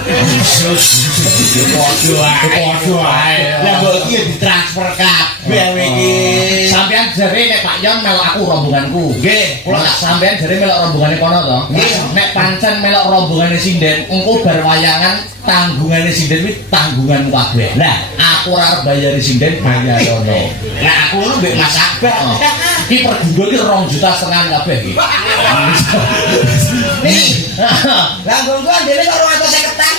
waduh ae. Lah mbok iki ditransfer kabeh iki. Sampeyan jare nek Pak Yon melok aku rombonganku. Nggih, Kula tak sampeyan jare melok rombongane kono to. Nek pancen melok rombongane sinden, engko bar wayangan tanggungane sinden kuwi tanggunganmu kabeh. Lah, aku ora arep bayari sinden, bayar ono. Lah aku ngono mbek Mas Akbar. Iki pergundul iki 2,5 juta kabeh iki. Nih, lah nggonku andele karo 250-an.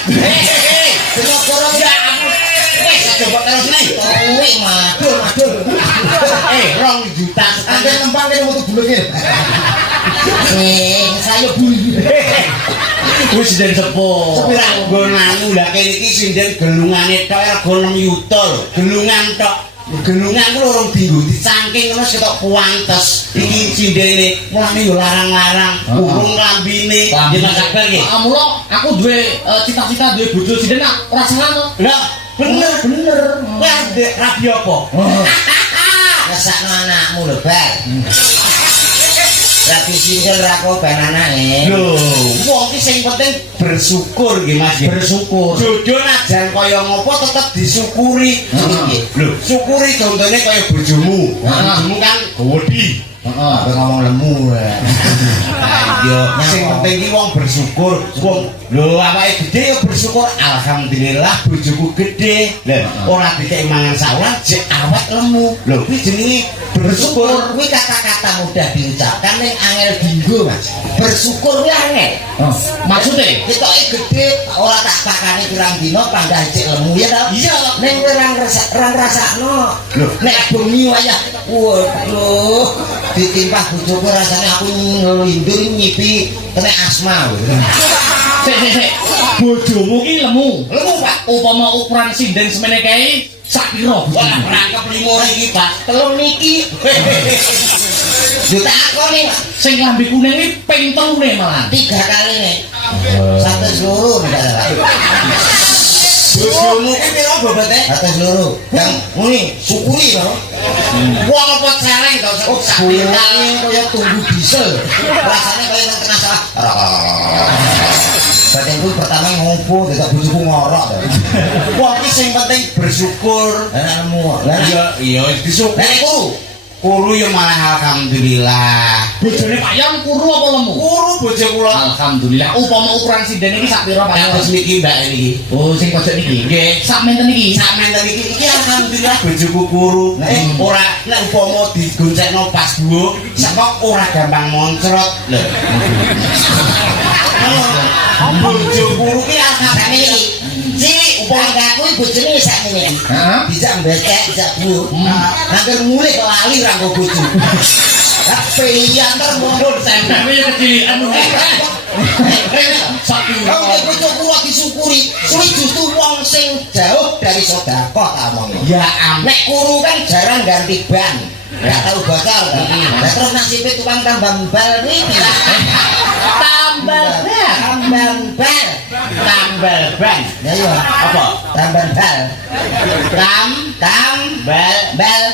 Dino koro Ya ampun. Wis coba terus nih. kowe madul. 2 juta Sampe nempang kene metu buleke. Saya buli. Wis sinden sepuh. Sepira nggonanmu lah kene iki sinden gelungane tok rego 6 yuta lho. Gelungan tok. Gelungan ku lorong dinggo dicangking ngono ketok kuantes. Iki sindene mulane yo larang-larang, urung lambine. Ya Mas Akbar iki. Mula aku duwe cita-cita duwe bojo sinden ora salah to. Lah, bener. Wah, ndek rabi apa? Ngesakno anakmu lho, Bal. Rapi singgel ra kok ben anake. Lho, wong iki sing penting bersyukur nggih Mas. Bersyukur. Jodoh najan kaya ngopo tetep disyukuri. Lho, syukuri contone kaya bojomu. Bojomu kan gowedi. Heeh, ngomong lemu. Ayo, sing penting iki wong bersyukur. Wong lho awake gede ya bersyukur. Alhamdulillah bojoku gede. Lah, ora dikek mangan sawan jek awak lemu. Lho, kuwi jenenge bersyukur. Kuwi kata-kata mudah diucapkan ning angel dinggo, Mas. Bersyukur kuwi angel. Maksudnya Ketoke gede ora tak pakane pirang dina pandah cek lemu ya ta? Iya. Ning kowe ora ngrasakno. Lho, nek bengi wayah waduh ditimpah bojoku rasane aku ngelindur nyipi kena asma. Sik. Bojomu ki lemu. Lemu, Pak. Upama ukuran sinden semene kae sak pira? Wah, rangkep 5 iki, Pak. Telung niki. Yo takoni, Pak. Sing lambe kuning iki ping 3 malah. 3 kali nih. Satu seluruh enggak. Bojomu ki piro bobote? Satu seluruh. Yang muni syukuri karo. Wong apa celeng to sak pintal. Bulane kaya tunggu diesel. Rasane kaya nang tengah sawah. Batinku pertama ngopo dadak bojoku ngorok to. Wong iki sing penting bersyukur. Nemu. Lah Iya, disyukur. nek ku Kuru ya malah alhamdulillah. Bojone Pak Yon kuru apa lemu? Kuru bojo kula. Alhamdulillah. Upama ukuran sinden iki sak pira Pak Yon? Kados niki Mbak niki. Oh, sing pojok niki. Nggih. Sak menten iki. Sampeyan iki alhamdulillah bojoku kuru. Ora nek upama digoncengno pas duo, sak ora gampang moncrot. Lho. Bojo kuru ki alhamdulillah. cilik upama kuwi bojone sak ngene iki. Heeh. Bisa mbecek, bisa bu. Hampir mulai lali ra nggo bojo. Tapi antar mundur Sampeyan ya kecilikan mungkin. Sapi. Kau nek bojo kula disyukuri, kuwi justru wong sing jauh dari sedekah ta omongnya. Ya am. Nek kuru kan jarang ganti ban. Enggak tahu bocor. Lah terus nasibe tukang tambal bal niki. Tambal bal. Tambal bal. Tambal ban. Ya iya. Apa? Tambal bal. Tambal Bal.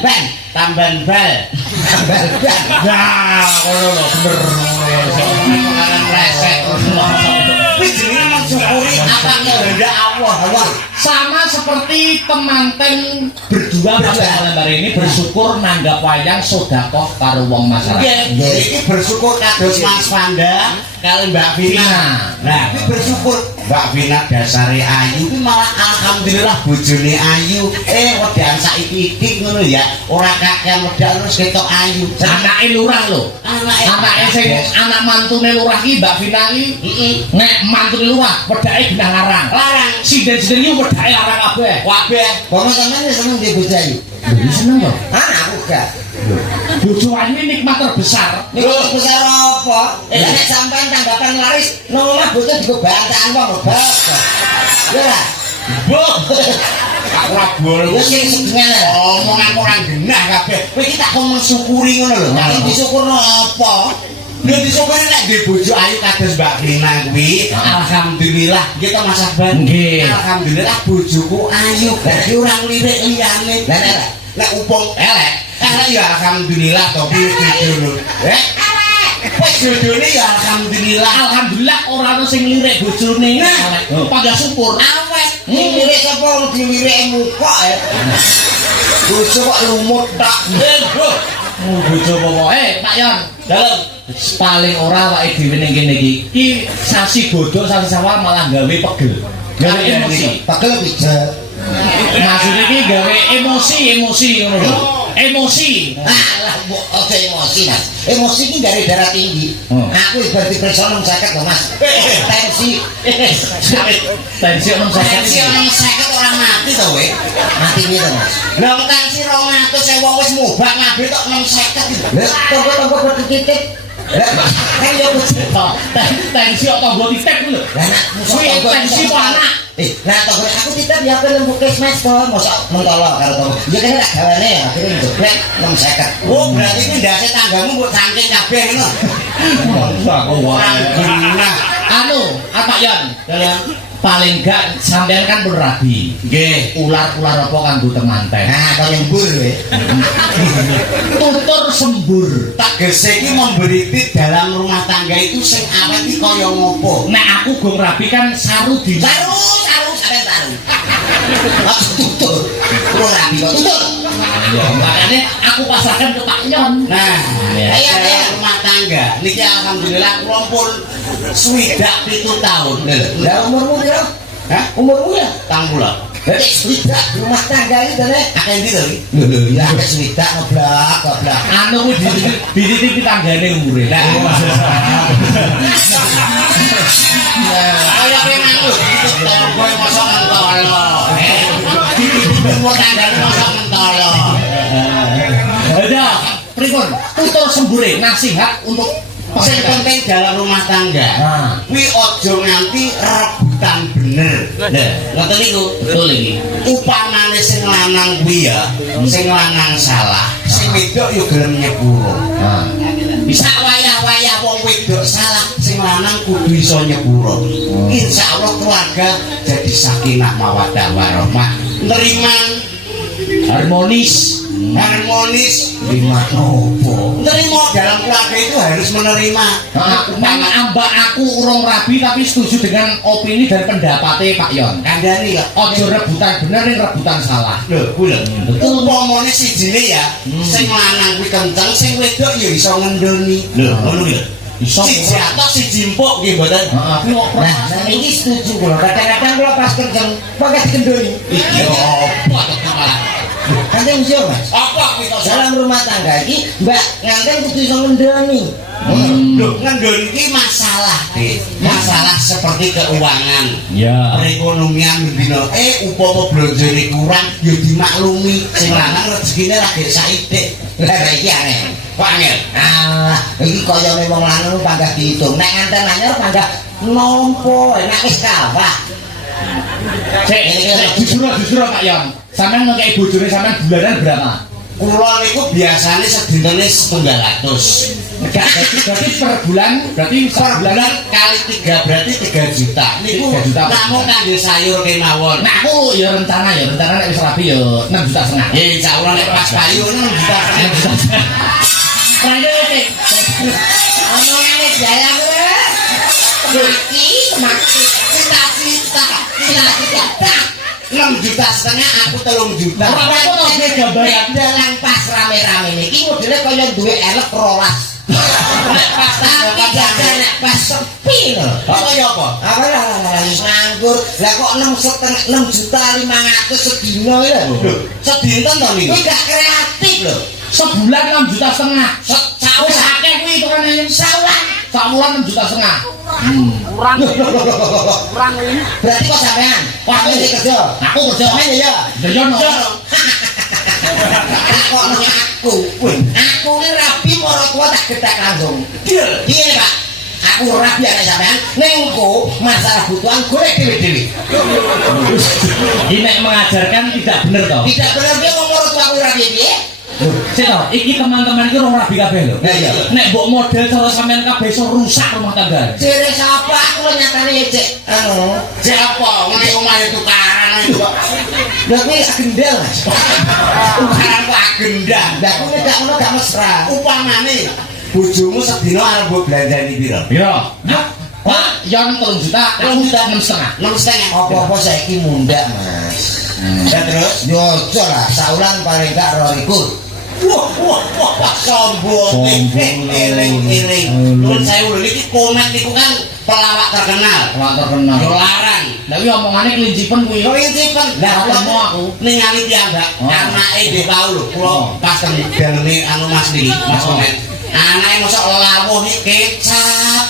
ban. Tambal bal. Tambal bal. Nah, ngono lho bener ngono. Resek. Kuwi jenenge mensyukuri apa kehendak Allah. Sama seperti temanten berdua pada malam hari ini bersyukur nanggap wayang sedekah karo wong masyarakat. Nggih, iki bersyukur kados Mas Panda kali Mbak Vina. Nah, iki bersyukur Mbak Vina dasare ayu iki malah alhamdulillah bojone ayu. Wedan saiki-iki ngono ya, ora kakean wedan terus ketok ayu. Anake lurah lho. Anake sing anak mantune lurah iki Mbak Vina iki. Nek mantune lurah wedake genah larang. Larang Sinden-sinden iki wedake larang kabeh. kabeh. Kono sampeyan seneng di bojo ayu. Lho seneng to. Aku gak. Bojo ayu ini nikmat terbesar. Niku besar apa? Nek sampean tanggapan laris, nang omah bojo digo bantakan wong bos. Ya. Bu, Aku ora boleh. Wis sing sedengan lho. Omongan orang genah kabeh. Kowe iki tak kon mensyukuri ngono lho. Nek disyukurno apa? Lha disyukuri nek duwe bojo ayu kados Mbak Vina kuwi. Alhamdulillah kita Mas Akbar. Nggih. Alhamdulillah bojoku ayu. Dadi ora nglirik liyane. Lah Nek upung elek ya alhamdulillah to kuwi jodoh. Wis jodone ya alhamdulillah. Alhamdulillah ora ono sing lirik bojone. Pada syukur. awet lirik sapa dilirik muka ya. Bojo kok lumut tak. Bojo apa? Pak Yon, dalem. Paling ora awake dhewe ning kene iki. Ki sasi godhok sasi sawah malah gawe pegel. Gawe emosi. Pegel pijet. Maksudnya ki gawe emosi ngono lho. Emosi. Alah, oke emosi Mas. Emosi ini dari darah tinggi. Aku ibarat periksa 650 Mas. Tensi. Tensi 650. Tensi 650 orang mati to we. Mati gitu Mas. Lah tensi 200 wong wis mubah ngabeh tok 650. Lah tonggo-tonggo bertitik. Kan yo Tensi kok tonggo titik ku lho. Lah nak Kuwi tensi kok anak. nah tonggo aku titip ya ke lembu kesmas to, mosok mentolo karo tonggo. Ya kan tak gawane ya akhire njoblek 650. Oh, berarti ku ndase tanggamu mbok saking kabeh ngono. Aku wae. Nah, Anu, apa Yon? Dalam paling gak sampean kan berrabi. nggih. Ular-ular apa kanggo temanten. Nah, kok nyembur we. Tutur sembur. Tak gese iki memberi tip dalam rumah tangga itu sing awet iki kaya ngopo? Nek aku go ngrabi kan saru di. Saru sampean taruh. Aku tutur. Kulo rabi kok tutur. Ya, makanya aku pasarkan ke Pak Yon. Nah, Ayo, dalam ayo. rumah tangga niki alhamdulillah kula pun 7 tahun. Lah umurmu piro? Hah? Umurmu ya? Tang pula. Nek sudah rumah tangga iki to nek. Akeh ndi to iki? Lho ya nek sudah goblok. Anu kuwi dititipi tanggane umure. Nah, Kaya kowe manut kowe mosok mentolo. Iki rumah tanggane mosok mentolo. ada pripun? Tutur sembure nasihat untuk Sing penting dalam rumah tangga. Nah. Kuwi aja nganti rebutan bener. Lah, ngoten niku. betul iki. Upamane sing lanang kuwi ya, sing lanang salah, sing wedok yo gelem nyepuro. Nah, Bisa wayah-wayah wong wedok salah, sing lanang kudu iso nyepuro. Insyaallah keluarga jadi sakinah mawaddah warahmah. Neriman harmonis. harmonis, Lima nopo. menerima dalam keluarga itu harus menerima. Nang ambak aku urung rabi tapi setuju dengan opini dan pendapatnya Pak Yon. Kandhani kok. Ojo rebutan bener ning rebutan salah. Lho, kuwi lho. Betul. Upamane sijine ya, sing lanang kuwi kenceng, sing wedok ya iso ngendoni. Lho, ngono kuwi lho. Iso Siji atok siji empuk nggih mboten. Heeh, kuwi kok Nah, ini setuju kula. Kadang-kadang kula pas kerja pakai dikendoni. Iki apa to malah. Kanten yo, Mas. Apa kuwi kok Dalam rumah tangga iki, Mbak nganten kudu iso ngendoni. Lho, ngendoni iki masalah, Dik. Masalah seperti keuangan. ya. Perekonomian dino upama blonjone kurang ya dimaklumi. Sing lanang rezekine lagi saithik. Lah iki aneh. Kok angel? Ah, iki kaya wong lanang panggah diitung. Nek nganten anyar panggah nompo, enak wis kalah. Jujur Pak Yon. Sampeyan ngekei bojone sampeyan bulanan berapa? Kula niku biasane sedinane 700. Berarti per bulan, berarti Per bulan kali 3 berarti 3 juta. Niku 3 juta. namung kanggo sayur kemawon. Nah aku ya rencana nek wis rapi ya 6,5 juta. Ya insyaallah nek pas payu 6 juta. Lanjut. Omongane jaya kowe. Iki maksud cita-cita. 6,5 juta aku 3 juta. Ora apa-apa to nek gambaran. Dalang pas rame-rame niki modele kaya duwe elek rolas. Nek pas Tapi jaga nek pas sepi lho. apa ya apa? Apa lah wis nganggur. Lah kok 6,5 sedina ya. Sedinten to niku. Kuwi gak kreatif lho. Sebulan 6,5 juta. Wis Akeh kuwi hitungannya. sawan. Samulan 6,5 juta. Berarti kok sampean? Wah, kowe sing kerja. Aku kerja. Sampean ya. Deyon. Kok aku. Aku ini rapi marang tua tak getak langsung. Piye Pak? aku rabi nek sampean ning engko masalah butuhan golek dhewe-dhewe. Ini nek mengajarkan tidak bener toh. Tidak bener dia wong loro tuaku rabi piye? Sik toh, iki teman-teman iki ora rabi kabeh lho. Lah iya. Nek mbok model cara sampean kabeh iso rusak rumah tangga. Jere sapa aku nyatane cek anu. Cek apa? Ngene omahe tukaran itu. Lha kuwi gendel Mas. Tukaran kok agendang. Lah aku nek gak ngono gak mesra. Upamane bojomu sedina arep mbok blandani piro? Piro? Pak, yon 3 juta, 3 juta 6,5. 6,5. Apa-apa saiki mundak Mas. Ya terus Yo aja lah, saulan paling gak 2.000. wah sombong eling nuwun sewu lho iki komet niku kan pelawak terkenal larang Lah kuwi omongane klincipen kuwi. Klincipen Lah ketemu aku ningali piyambak anake Dek Paul lho kula pas teng daleme anu Mas niki Mas Komet anake mosok lawuh iki kecap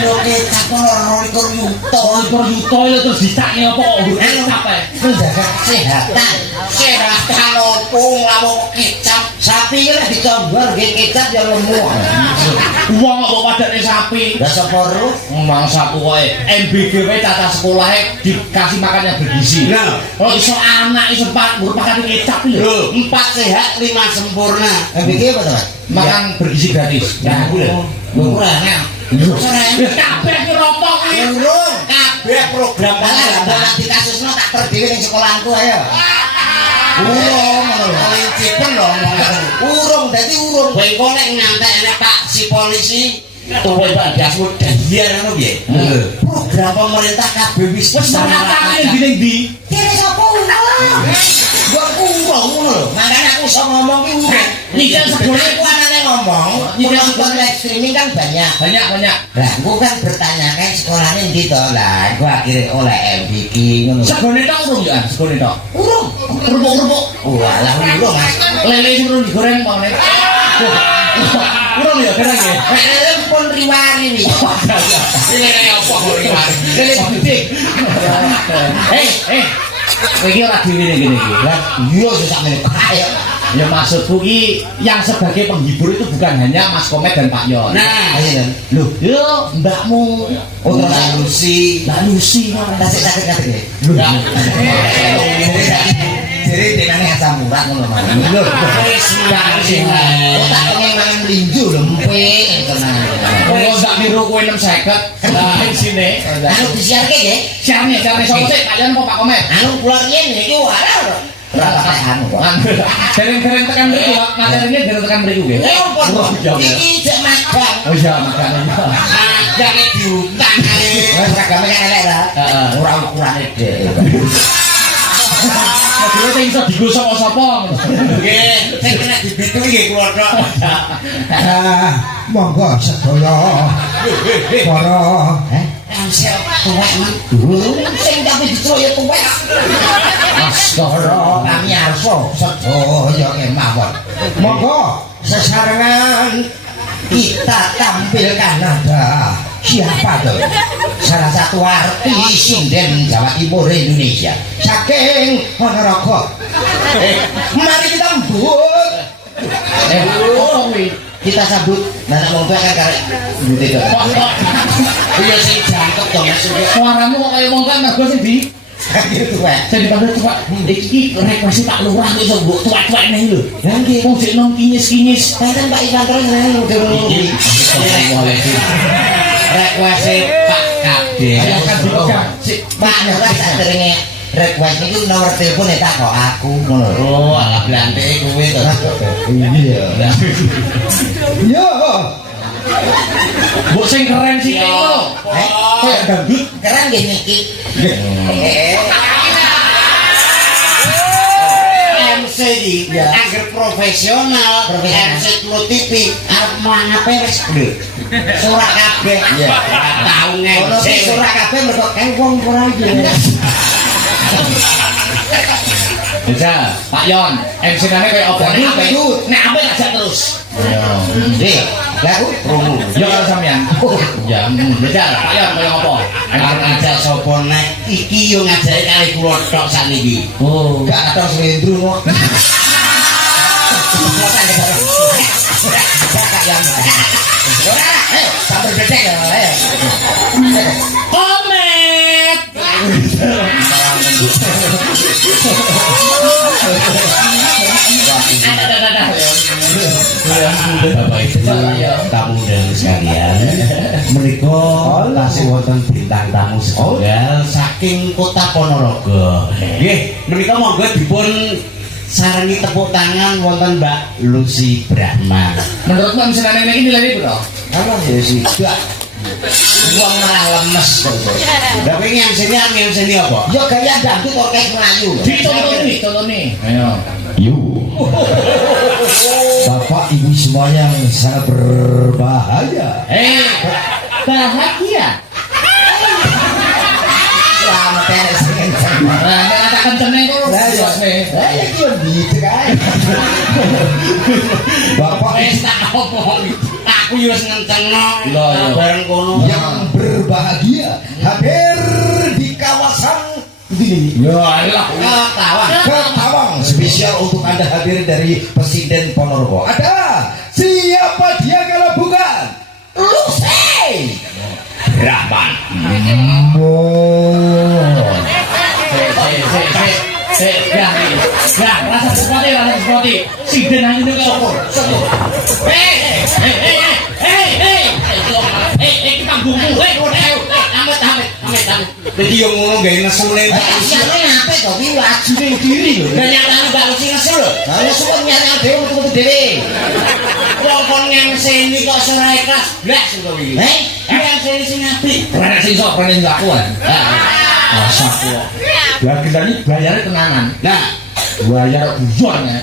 Yo kecap ora 2.000 yuta. 2 juta itu terus ditakne apa kok nggo kecap ae. Menjaga kesehatan. seratan opung lawuh kecap Sapi iki lek dicombor nggih kecap ya lemu. Wong kok padane sapi. Lah sapa ro? Mangsa kowe MBG wae tata sekolahe dikasih makan yang bergizi. Nah. Kalau iso anak iso makan kecap lho. lho 4 sehat 5 sempurna MBG apa to, Mas? Makan bergizi gratis. Nah, boleh. Kurang. Kabeh ki rokok kuwi. Urung. kabeh program Lah lah di kasusno tak terdhewe ning sekolahanku ayo. Urung ngono lho. Klincipen lho omongan Urung dadi urung. kowe engko nek nyantek enek Pak si polisi tuwe Pak Dasmu dadian ngono piye program pemerintah kabeh wis Wis meratane ndi. Kene sapa urung? Gua urung ngono lho. Makane aku iso ngomong ki urung. Nyicil segone Aku anane ngomong, Nyicil nonton live streaming kan banyak. Banyak. Lah, gua kan bertanya kan sekolahnya ndi to? Lah, gua akhirnya oleh MBK ngono. Segone tok urung ya, segone tok. Urung. Kerupuk-kerupuk. Walah, urung Mas. Lele sing urung digoreng apa nek? Urung ya barang ya. Lele pun riwari nih. lele apa kok riwari Lele gede. Kowe iki ora dhewe ngene iki. Lah, iya susah meneh. Ayo. Ya maksudku ki yang sebagai penghibur itu bukan hanya Mas Komet dan Pak Yon. nah Ayo kan. Loh, yo mbakmu. Oh, terus Mbak Lucy Mbak Lucy Tasik sakit kate. Mbak Jadi denane asam urat ngono Mas. Lho. wis Mbak Lucy Oh, tak pengen mangan linju lho, emping tenan. Kalau nggak biru kue 6,50 nah sini Anu disiarke nggih. siarnya sama sih Pak Yon apa Pak Komet Anu keluar yen iki ora. Ora anu kok. dereng tekan mriku Pak materinya dereng tekan mriku nggih Ya ampun. Oh, iya, iya. Iki jek magang. oh iya makanya ajake diutang ae Wes ragame kan elek ta. Heeh. Ora ukurane dhek. Mobilnya sing iso digo sapa-sapa nggih sing kena dibitu nggih kula tok Monggo sedaya para Ansel tuwek man sing tapi dicoya tuwek. Astara pamirsa sedaya kemawon. Monggo sesarengan kita tampilkan ada siapa tuh? Salah satu artis sinden Jawa Timur Indonesia saking Ponorogo. Mari kita sambut. apa kuwi Kita sambut anak wong tua kan karek mbute to. iya sing jangkep to Mas suaramu kok kaya wong kan mergo sing di Gitu wae. saya dipanggil tuwek iki request Pak Lurah kok iso mbok tuwek-tuwek nih lho Ya nggih. wong sik nom kinyis-kinyis Enten Pak Iwan terus ngene iki request Pak Kade ayo kan dipegang sik Pak Lurah sadurunge request niku nomor telepon tak kok aku ngono. oh alah blanteke kowe to Iya. Yo. mbok sing keren sih lho kayak dangdut Keren nggih niki. MC iki angger profesional MC Klo TV arep mangape wis blek surak kabeh Iya. tau Ono sing ngece surak kabeh mergo wong ora iki. bisa Pak Yon MC nane kayak apa nek apik nek apik ajak terus Nggih. Lah aku promo. ya karo sampean ya bisa Pak Yon kaya apa arep ngajak sapa nek iki yo ngajake kali kula tok sakniki oh Gak terus Rendru kok. Kakak yang. Ora, ayo sambil bedek ya, ayo. Komet. Bapak Ibu, tamu undangan sekalian, menika tasih wonten bintang tamu setunggal saking Kota Ponorogo. Nggih, menika monggo dipun sarangi tepuk tangan wonten Mbak Lucy Brahma. Menurut Mbak misalnya ini nilainya berapa? Apa sih? Uang malah lemes kok. Tapi yang sini apa? Yo gaya dangdut orkes Melayu. Contoh nih. Ayo. Bapak Ibu semuanya yang sangat berbahaya. Bahagia. Selamat ya, Nah, katakan tenang kok. ya kion gitu kan. Bapak Wis tak apa. Aku yo ngentengno bareng kono. yang berbahagia hadir di kawasan ini. Ya, ayolah. Ketawang spesial untuk Anda hadir dari Presiden Ponorogo. Ada siapa dia kalau bukan Lucy Rahman. Rasa seperti Siden aja nih kok. Kita bumbu, amit. Jadi yang ngono gawe nesune. siapa ngapain kok ini wajib diri loh. Lah nyatane Mbak Lucy nesu lho. Kalau suka nyata dewe untuk dewe. Wong kon ngemseni kok ora ikhlas. Blas kok iki. Ngemseni sing apik. Pernah sih sok pernah juga aku kan. Masaku. Ya kita ini bayarnya tenanan. Nah, Bayar bujuannya.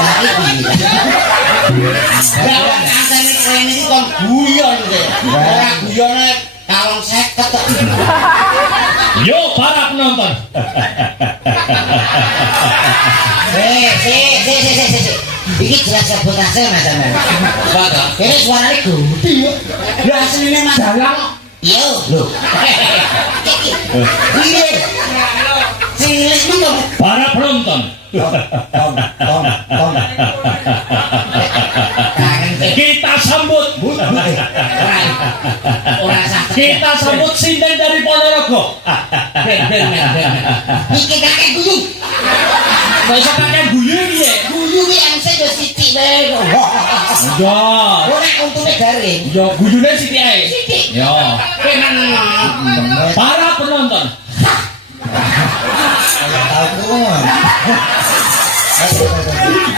Tapi Bapak kasane kene iki kon guyon kowe. Ora guyone kalong 50 kok. Yo para penonton. Ini jelas sabotase macam-macam. Bapak, Ini suaranya gede ya. lha asline Mas Dalang. Yo, loh. Ini Cilik iki kok Para penonton. Tom. Kita sambut. ora sah. Kita sambut sinden dari Ponorogo. Ben. Iki kakek guyu. Gak usah kakek guyu ya. Guyu ki MC yo sithik wae kok. Ya. Ora untune garing. Ya guyune sithik ae. Sithik. Ya. Kenan Para penonton. Aku.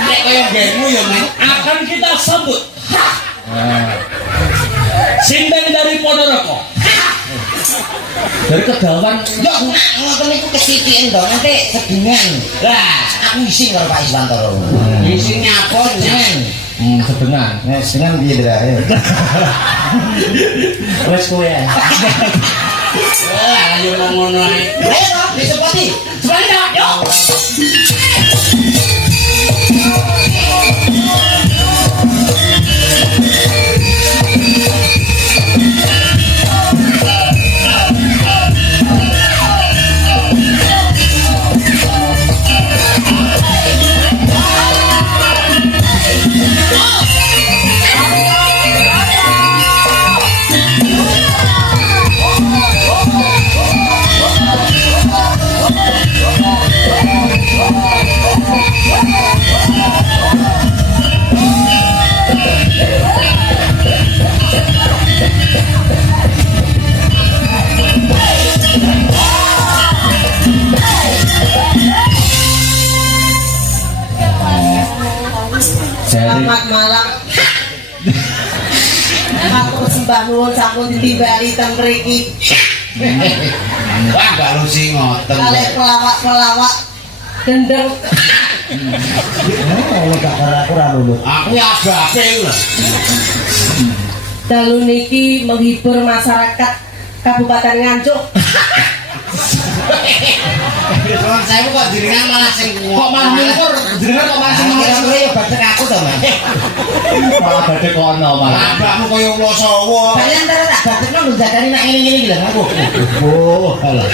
nek koyo genmu ya men. Akan kita sambut sinden dari Ponorogo. Dari Kedawan. Yo ngoten niku kesithiken to nanti sedingan. Lah, aku isin karo Pak Iswantoro. Isin nyapon Jangan. Sedengan. Nah, sedingan piye dah ayo. Wes kowe ya. ayo ngono ae. Ayo toh, disepoti. Sebalik dah. Yo. Selamat malam. Aku sembah nuwun sampun ditimbali teng mriki. Wah, Mbak Lucy ngoten. Kalih pelawak-pelawak gendeng. Oh, gak aku ora lulus. Aku ya abape lho. Dalu niki menghibur masyarakat Kabupaten Nganjuk. Wong saya kok jenengan malah sing Kok malah nyukur? Jenengan kok malah sing Kira ngomong? kowe ya badhe aku to, Mas. Malah badhe kono malah. abakmu koyo wosowo. Kalian antara tak badhekno lho jagani nak ngene-ngene iki lho aku. Oh, alah.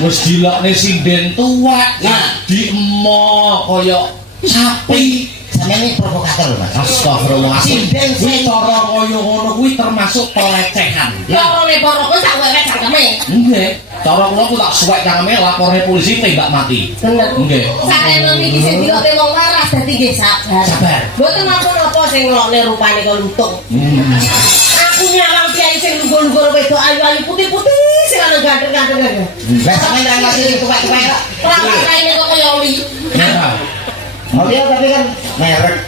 Wis dilokne sinden tuwek. Nah. Di emo kaya sapi. Sampeyan iki provokator lho, Mas. Astagfirullahaladzim. Sinden Kuwi cara kaya ngono kuwi termasuk pelecehan. Lorone poroku sak wewek cangkeme. Nggih. Cara kula ku tak suwek cangkeme laporne polisi tembak mati. Bener. Nggih. Sarene niki sing dilote wong waras dadi nggih sabar. Sabar. Mboten napa-napa sing ngelokne rupane kok lutung. Aku nyawang kiai sing lugu-lugu wedok ayu-ayu putih-putih sing ana ganteng-ganteng. Lah sampeyan ngasih tuwek-tuwek. Ora kaine kok kaya oli. Oh iya tapi kan merek.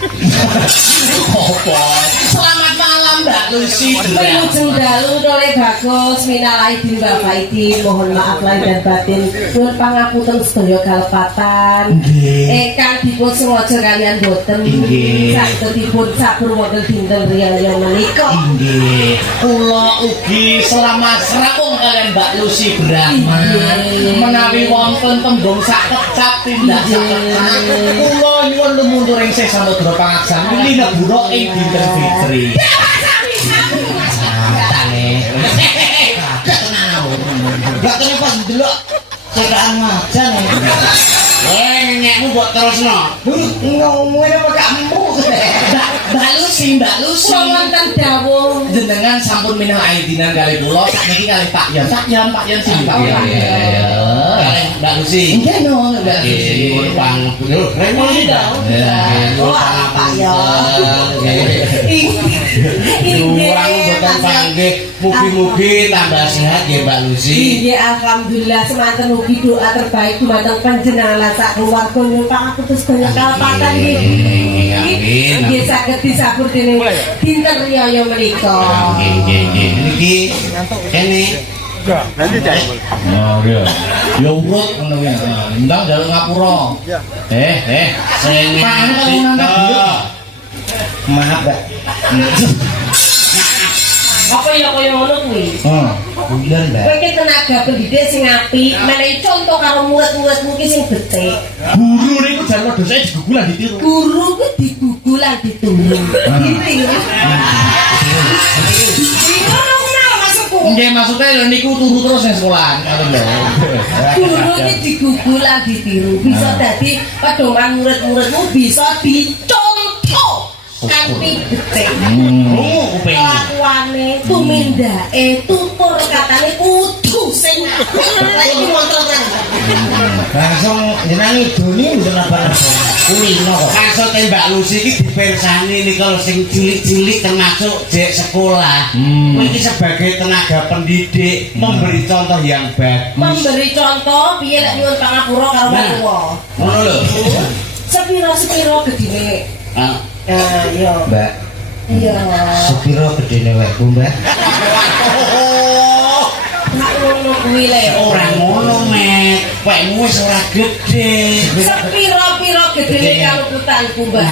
Apa? Selamat malam Mbak Lucy. Wilujeng dalu Tore Bagus minal aidin wal faidin, mohon maaf lahir dan batin. Nuwun pangapunten sedaya kalepatan. Ingkang dipun sengaja kalian boten. Sagedipun sabur wonten dinten riyaya menika. Nggih. Kula ugi selamat serapung kalian Mbak Lucy Brahma. Menawi wonten tembung sak kecap tindak sak kecap. Kula nyuwun lumuntur ing sih samudra pangaksan. Muli nebura ing dinten Fitri. Gak pas delok cekaan macan. Ngekmu buat terusno. Ngomongin apa kamu? Mbak Lucy. Wonten dawuh Jenengan sampun minal aidinan kali kula sakniki kali Pak Yan. Pak Yan sing Pak Yan. Kali Mbak Lucy. Nggih no, Mbak Lucy. Nyuwun pangapunten. Remo sida. Oh, Pak ya. Nyuwun boten panggih. Mugi-mugi tambah sehat ya Mbak Lucy. Nggih alhamdulillah semanten ugi doa terbaik dumateng panjenengan lan sak keluarga nyuwun pangapunten sedaya kalepatan nggih. Amin. Nggih saged disabur dening dinten riyaya menika. Nggih. Niki kene Oh iya. Ya urut ngono ya. Ndang njaluk ngapura. sing Pangan kalau nangkap biut. Maaf, Mbak. Apa ya kaya ngono kuwi? Bulan, Mbak. Kowe iki tenaga pendidik sing apik, menehi contoh karo murid-muridmu iki sing becik. Guru niku jan dosane digugulan ditiru. Guru ku digugulan dituru. Ditiru. Nggih maksudnya lho niku turu terus ning sekolah. Ngoten lho. Guru iki digugulan ditiru. Bisa dadi pedoman murid-muridmu bisa dicontoh kanthi becik. Kelakuane, tumindake, tutur katane kudu sing iki montor kan. Langsung jenengan idoni mboten apa-apa. Kulino kok. Maksud Mbak Lucy iki dipirsani nika lho sing cilik-cilik termasuk jek sekolah. Kowe iki sebagai tenaga pendidik memberi contoh yang bagus. Memberi contoh piye nek nyuwun pangapura karo wong tuwa. Ngono lho. Sepiro-sepiro gedine. Ah, Iya. Mbak, Iya. sepiro gedene wekku, Mbak? Nek ngono kuwi le. ora ngono, Mek. Wekmu wis ora gedhe. Sepiro-piro gedene kaluputanku, Mbak.